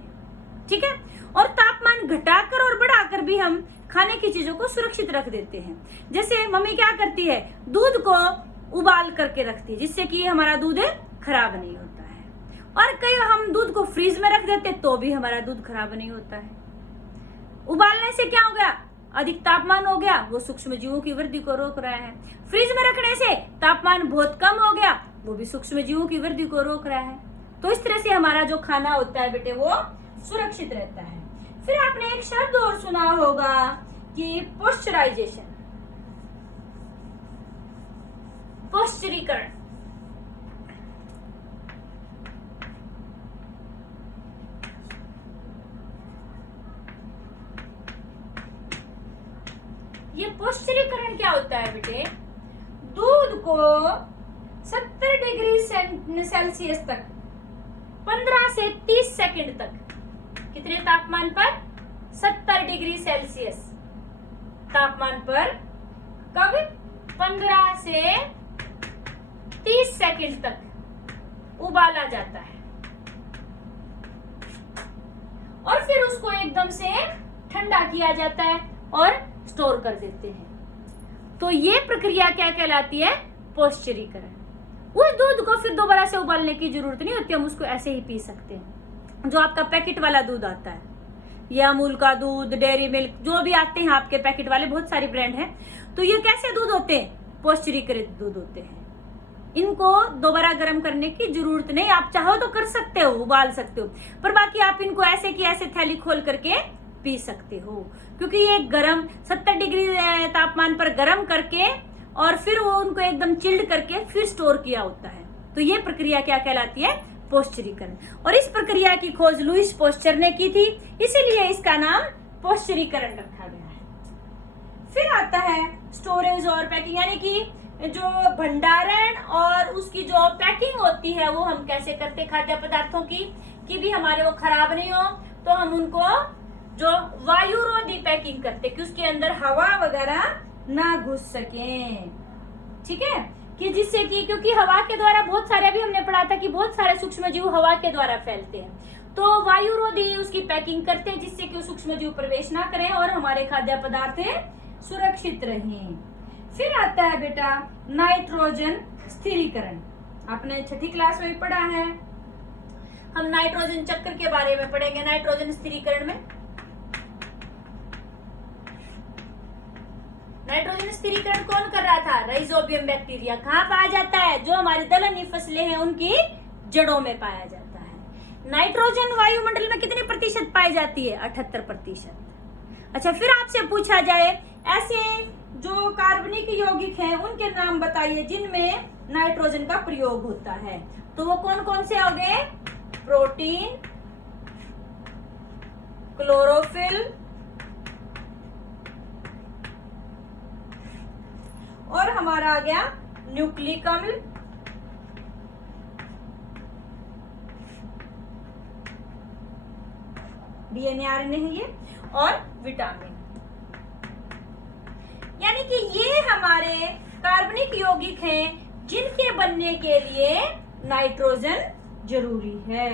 ठीक है, और तापमान घटाकर और बढ़ाकर भी हम खाने की चीजों को सुरक्षित रख देते हैं। जैसे मम्मी क्या करती है, दूध को उबाल करके रखती है जिससे कि हमारा दूध खराब नहीं होता है, और कई हम दूध को फ्रीज में रख देते तो भी हमारा दूध खराब नहीं होता है। उबालने से क्या हो गया, अधिक तापमान हो गया, वो सूक्ष्म जीवों की वृद्धि को रोक रहा है। फ्रीज में रखने से तापमान बहुत कम हो गया, वो भी सूक्ष्म जीवों की वृद्धि को रोक रहा है। तो इस तरह से हमारा जो खाना होता है बेटे वो सुरक्षित रहता है। फिर आपने एक शब्द और सुना होगा कि पॉस्चराइजेशन, पॉस्चरीकरण। ये पॉस्चरीकरण क्या होता है बेटे, दूध को 70 डिग्री सेल्सियस तक 15 से 30 सेकंड तक, कितने तापमान पर, 70 डिग्री सेल्सियस तापमान पर, कब, 15 से 30 सेकंड तक उबाला जाता है, और फिर उसको एकदम से ठंडा किया जाता है और स्टोर कर देते हैं। तो ये प्रक्रिया क्या कहलाती है, पॉस्चरीकरण। उस दूध को फिर दोबारा से उबालने की जरूरत नहीं होती, हम उसको ऐसे ही पी सकते हैं। जो आपका पैकेट वाला दूध आता है, या अमूल का दूध, डेयरी मिल्क, जो भी आते हैं आपके पैकेट वाले, बहुत सारे ब्रांड हैं, तो ये कैसे दूध होते हैं, पॉस्चरीकृत दूध होते हैं। इनको दोबारा गर्म करने की जरूरत नहीं, आप चाहो तो कर सकते हो, उबाल सकते हो, पर बाकी आप इनको ऐसे की ऐसे थैली खोल करके पी सकते हो, क्योंकि ये गरम 70 डिग्री तापमान पर गरम करके और फिर वो उनको एकदम चिल्ड करके फिर स्टोर किया होता है। तो ये प्रक्रिया क्या कहलाती है, पॉस्चरीकरण। और इस प्रक्रिया की खोज लुईस पॉस्चर ने की थी, इसीलिए इसका नाम पॉस्चरीकरण रखा गया है। फिर आता है स्टोरेज और पैकिंग, यानी कि जो भंडारण और उसकी जो पैकिंग होती है वो हम कैसे करते, खाद्य पदार्थों की कि भी हमारे वो खराब नहीं हो, तो हम उनको जो वायुरोधी पैकिंग करते कि उसके अंदर हवा वगैरह ना घुस सके। ठीक है, कि जिससे कि, क्योंकि हवा के द्वारा बहुत सारे, अभी हमने पढ़ा था कि बहुत सारे सूक्ष्म जीव हवा के द्वारा फैलते हैं, तो वायुरोधी उसकी पैकिंग करते हैं जिससे कि सूक्ष्म जीव प्रवेश ना करें और हमारे खाद्य पदार्थ सुरक्षित रहें। फिर आता है बेटा नाइट्रोजन स्थिरीकरण। आपने 6ठी क्लास में पढ़ा है, हम नाइट्रोजन चक्र के बारे में पढ़ेंगे। नाइट्रोजन स्थिरीकरण में नाइट्रोजन स्थिरीकरण कौन कर रहा था, राइजोबियम बैक्टीरिया। कहाँ पाया जाता है, जो हमारी दलहनी फसलें हैं उनकी जड़ों में पाया जाता है। नाइट्रोजन वायुमंडल में कितने प्रतिशत पाई जाती है, 78%। अच्छा, फिर आपसे पूछा जाए ऐसे जो कार्बनिक यौगिक हैं उनके नाम बताइए जिनमें नाइट्रोजन का प्रयोग होता है, तो वो कौन कौन से हो गए, प्रोटीन, क्लोरोफिल और हमारा आ गया न्यूक्लिक अम्ल, डीएनए आरएनए है ये, और विटामिन। यानी कि ये हमारे कार्बनिक यौगिक हैं जिनके बनने के लिए नाइट्रोजन जरूरी है।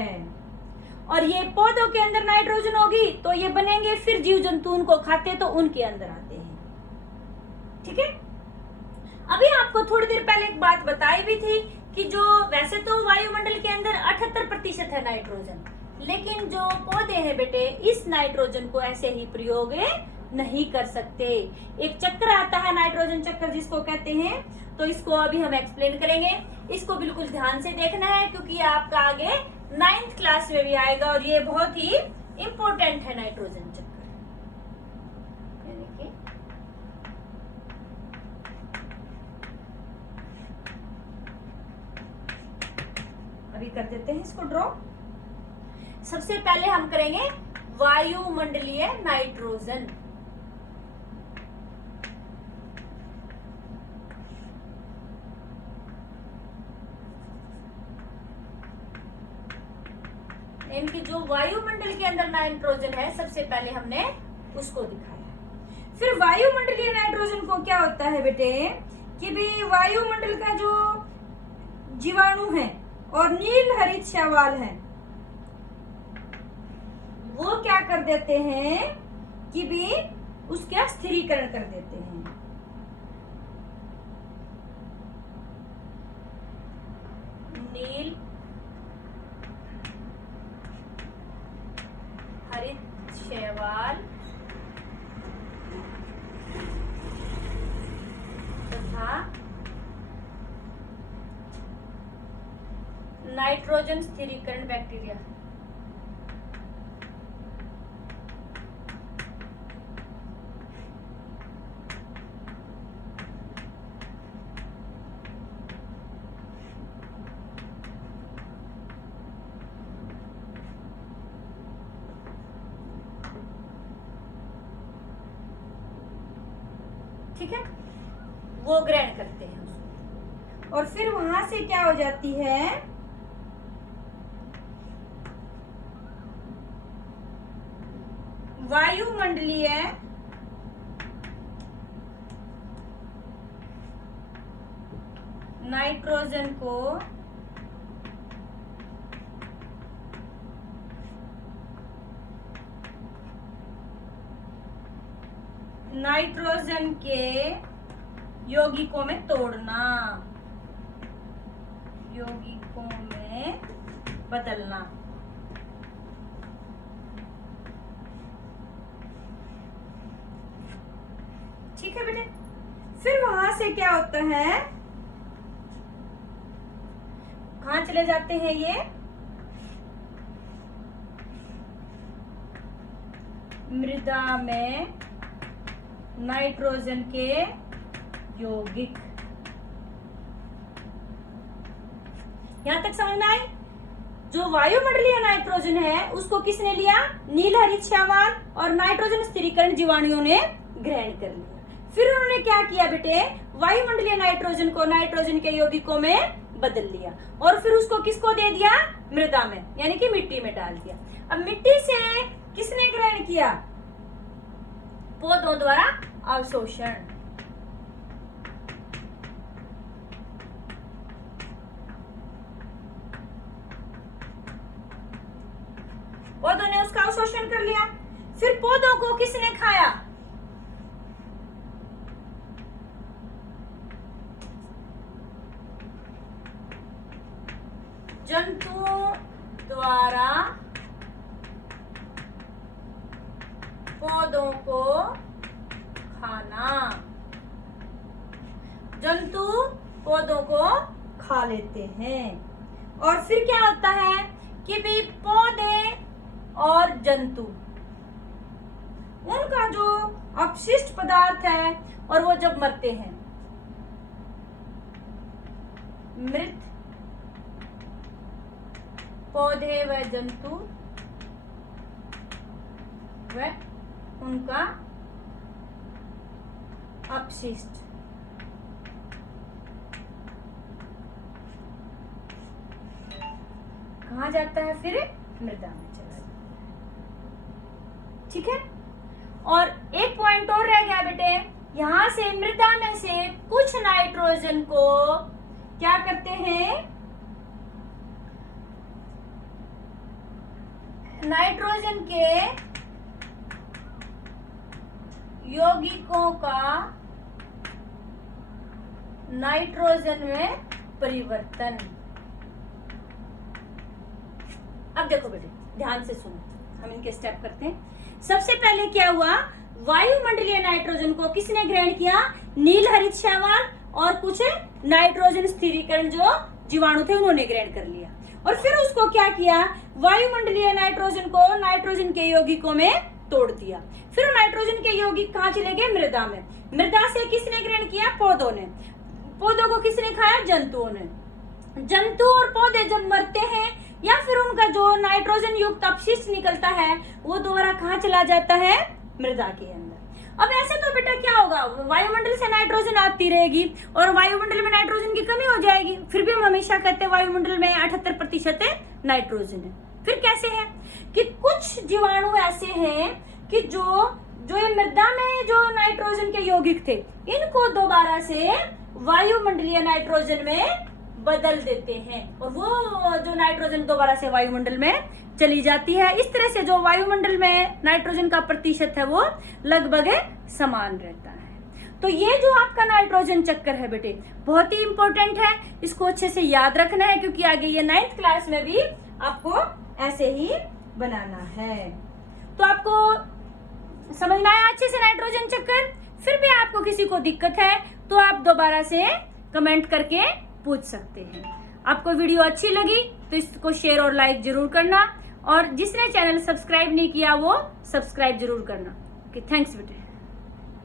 और ये पौधों के अंदर नाइट्रोजन होगी तो ये बनेंगे, फिर जीव जंतु उनको खाते तो उनके अंदर आते हैं। ठीक है, अभी आपको थोड़ी देर पहले एक बात बताई भी थी कि जो वैसे तो वायुमंडल के अंदर 78% है नाइट्रोजन, लेकिन जो पौधे हैं बेटे इस नाइट्रोजन को ऐसे ही प्रयोग नहीं कर सकते। एक चक्र आता है नाइट्रोजन चक्र जिसको कहते हैं, तो इसको अभी हम एक्सप्लेन करेंगे। इसको बिल्कुल ध्यान से देखना है क्योंकि आपका आगे 9th क्लास में भी आएगा और ये बहुत ही इंपॉर्टेंट है नाइट्रोजन चक्र। अभी कर देते हैं इसको ड्रॉ। सबसे पहले हम करेंगे वायुमंडलीय नाइट्रोजन। इनकी जो वायुमंडल के अंदर नाइट्रोजन है सबसे पहले हमने उसको दिखाया। फिर वायुमंडलीय नाइट्रोजन को क्या होता है बेटे कि भी वायुमंडल का जो जीवाणु है और नील हरित शैवाल हैं, वो क्या कर देते हैं कि भी उसका स्थिरीकरण कर देते हैं। नील हरित शैवाल तथा नाइट्रोजन स्थिरीकरण बैक्टीरिया। ठीक है, वो ग्रहण करते हैं उसको। और फिर वहां से क्या हो जाती है, वायुमंडलीय नाइट्रोजन को नाइट्रोजन के यौगिकों में तोड़ना, यौगिकों में बदलना। ठीक है बेटे, फिर वहां से क्या होता है, कहां चले जाते हैं ये, मृदा में नाइट्रोजन के यौगिक। यहां तक समझ में आई? जो वायुमंडलीय नाइट्रोजन है उसको किसने लिया, नील हरित शैवाल और नाइट्रोजन स्थिरीकरण जीवाणुओं ने ग्रहण कर लिया। फिर उन्होंने क्या किया बेटे, वायुमंडलीय नाइट्रोजन को नाइट्रोजन के यौगिकों में बदल लिया और फिर उसको किसको दे दिया, मृदा में, यानी कि मिट्टी में डाल दिया। अब मिट्टी से किसने ग्रहण किया, पौधों द्वारा अवशोषण। पौधों ने उसका अवशोषण कर लिया। फिर पौधों को किसने खाया, जंतुओं द्वारा पौधों को खाना। जंतु पौधों को खा लेते हैं और फिर क्या होता है कि भी पौधे और जंतु, उनका जो अपशिष्ट पदार्थ है और वो जब मरते हैं, मृत पौधे व जंतु व उनका अपशिष्ट कहाँ जाता है, फिर मृदा में चला जाता है। ठीक है, और एक पॉइंट और रह गया बेटे, यहां से मृदा में से कुछ नाइट्रोजन को क्या करते हैं, नाइट्रोजन के यौगिकों का नाइट्रोजन में परिवर्तन। अब देखो बेटे, ध्यान से सुनो, हम इनके स्टेप करते हैं। सबसे पहले क्या हुआ, वायुमंडलीय नाइट्रोजन को किसने ग्रहण किया, नील हरित शैवाल और कुछ नाइट्रोजन स्थिरीकरण जो जीवाणु थे उन्होंने ग्रहण कर लिया। और फिर उसको क्या किया, वायुमंडलीय नाइट्रोजन को नाइट्रोजन के यौगिकों में तोड़ दिया। फिर नाइट्रोजन के यौगिक कहाँ चले गए, मृदा में। मृदा से किसने ग्रहण किया, पौधों ने। पौधों को किसने खाया, जंतुओं ने। जंतु और पौधे जब मरते हैं या फिर उनका जो नाइट्रोजन युक्त अपशिष्ट निकलता है वो दोबारा कहाँ चला जाता है, मृदा के अंदर। अब ऐसे तो बेटा क्या होगा, वायुमंडल से नाइट्रोजन आती रहेगी और वायुमंडल में नाइट्रोजन की कमी हो जाएगी। फिर भी हम हमेशा कहते हैं वायुमंडल में 78% नाइट्रोजन है। फिर कैसे है कि कुछ जीवाणु ऐसे हैं कि जो ये मृदा में जो नाइट्रोजन के यौगिक थे इनको दोबारा से वायुमंडलीय नाइट्रोजन में बदल देते हैं और वो जो नाइट्रोजन दोबारा से वायुमंडल में चली जाती है। इस तरह से जो वायुमंडल में नाइट्रोजन का प्रतिशत है वो लगभग समान रहता है। तो ये जो आपका नाइट्रोजन चक्कर है बेटे बहुत ही इंपॉर्टेंट है, इसको अच्छे से याद रखना है क्योंकि आगे ये 9th क्लास में भी आपको ऐसे ही बनाना है। तो आपको समझ में आया अच्छे से नाइट्रोजन चक्कर? फिर भी आपको किसी को दिक्कत है तो आप दोबारा से कमेंट करके पूछ सकते हैं। आपको वीडियो अच्छी लगी तो इसको शेयर और लाइक जरूर करना और जिसने चैनल सब्सक्राइब नहीं किया वो सब्सक्राइब जरूर करना। ओके, थैंक्स बेटे।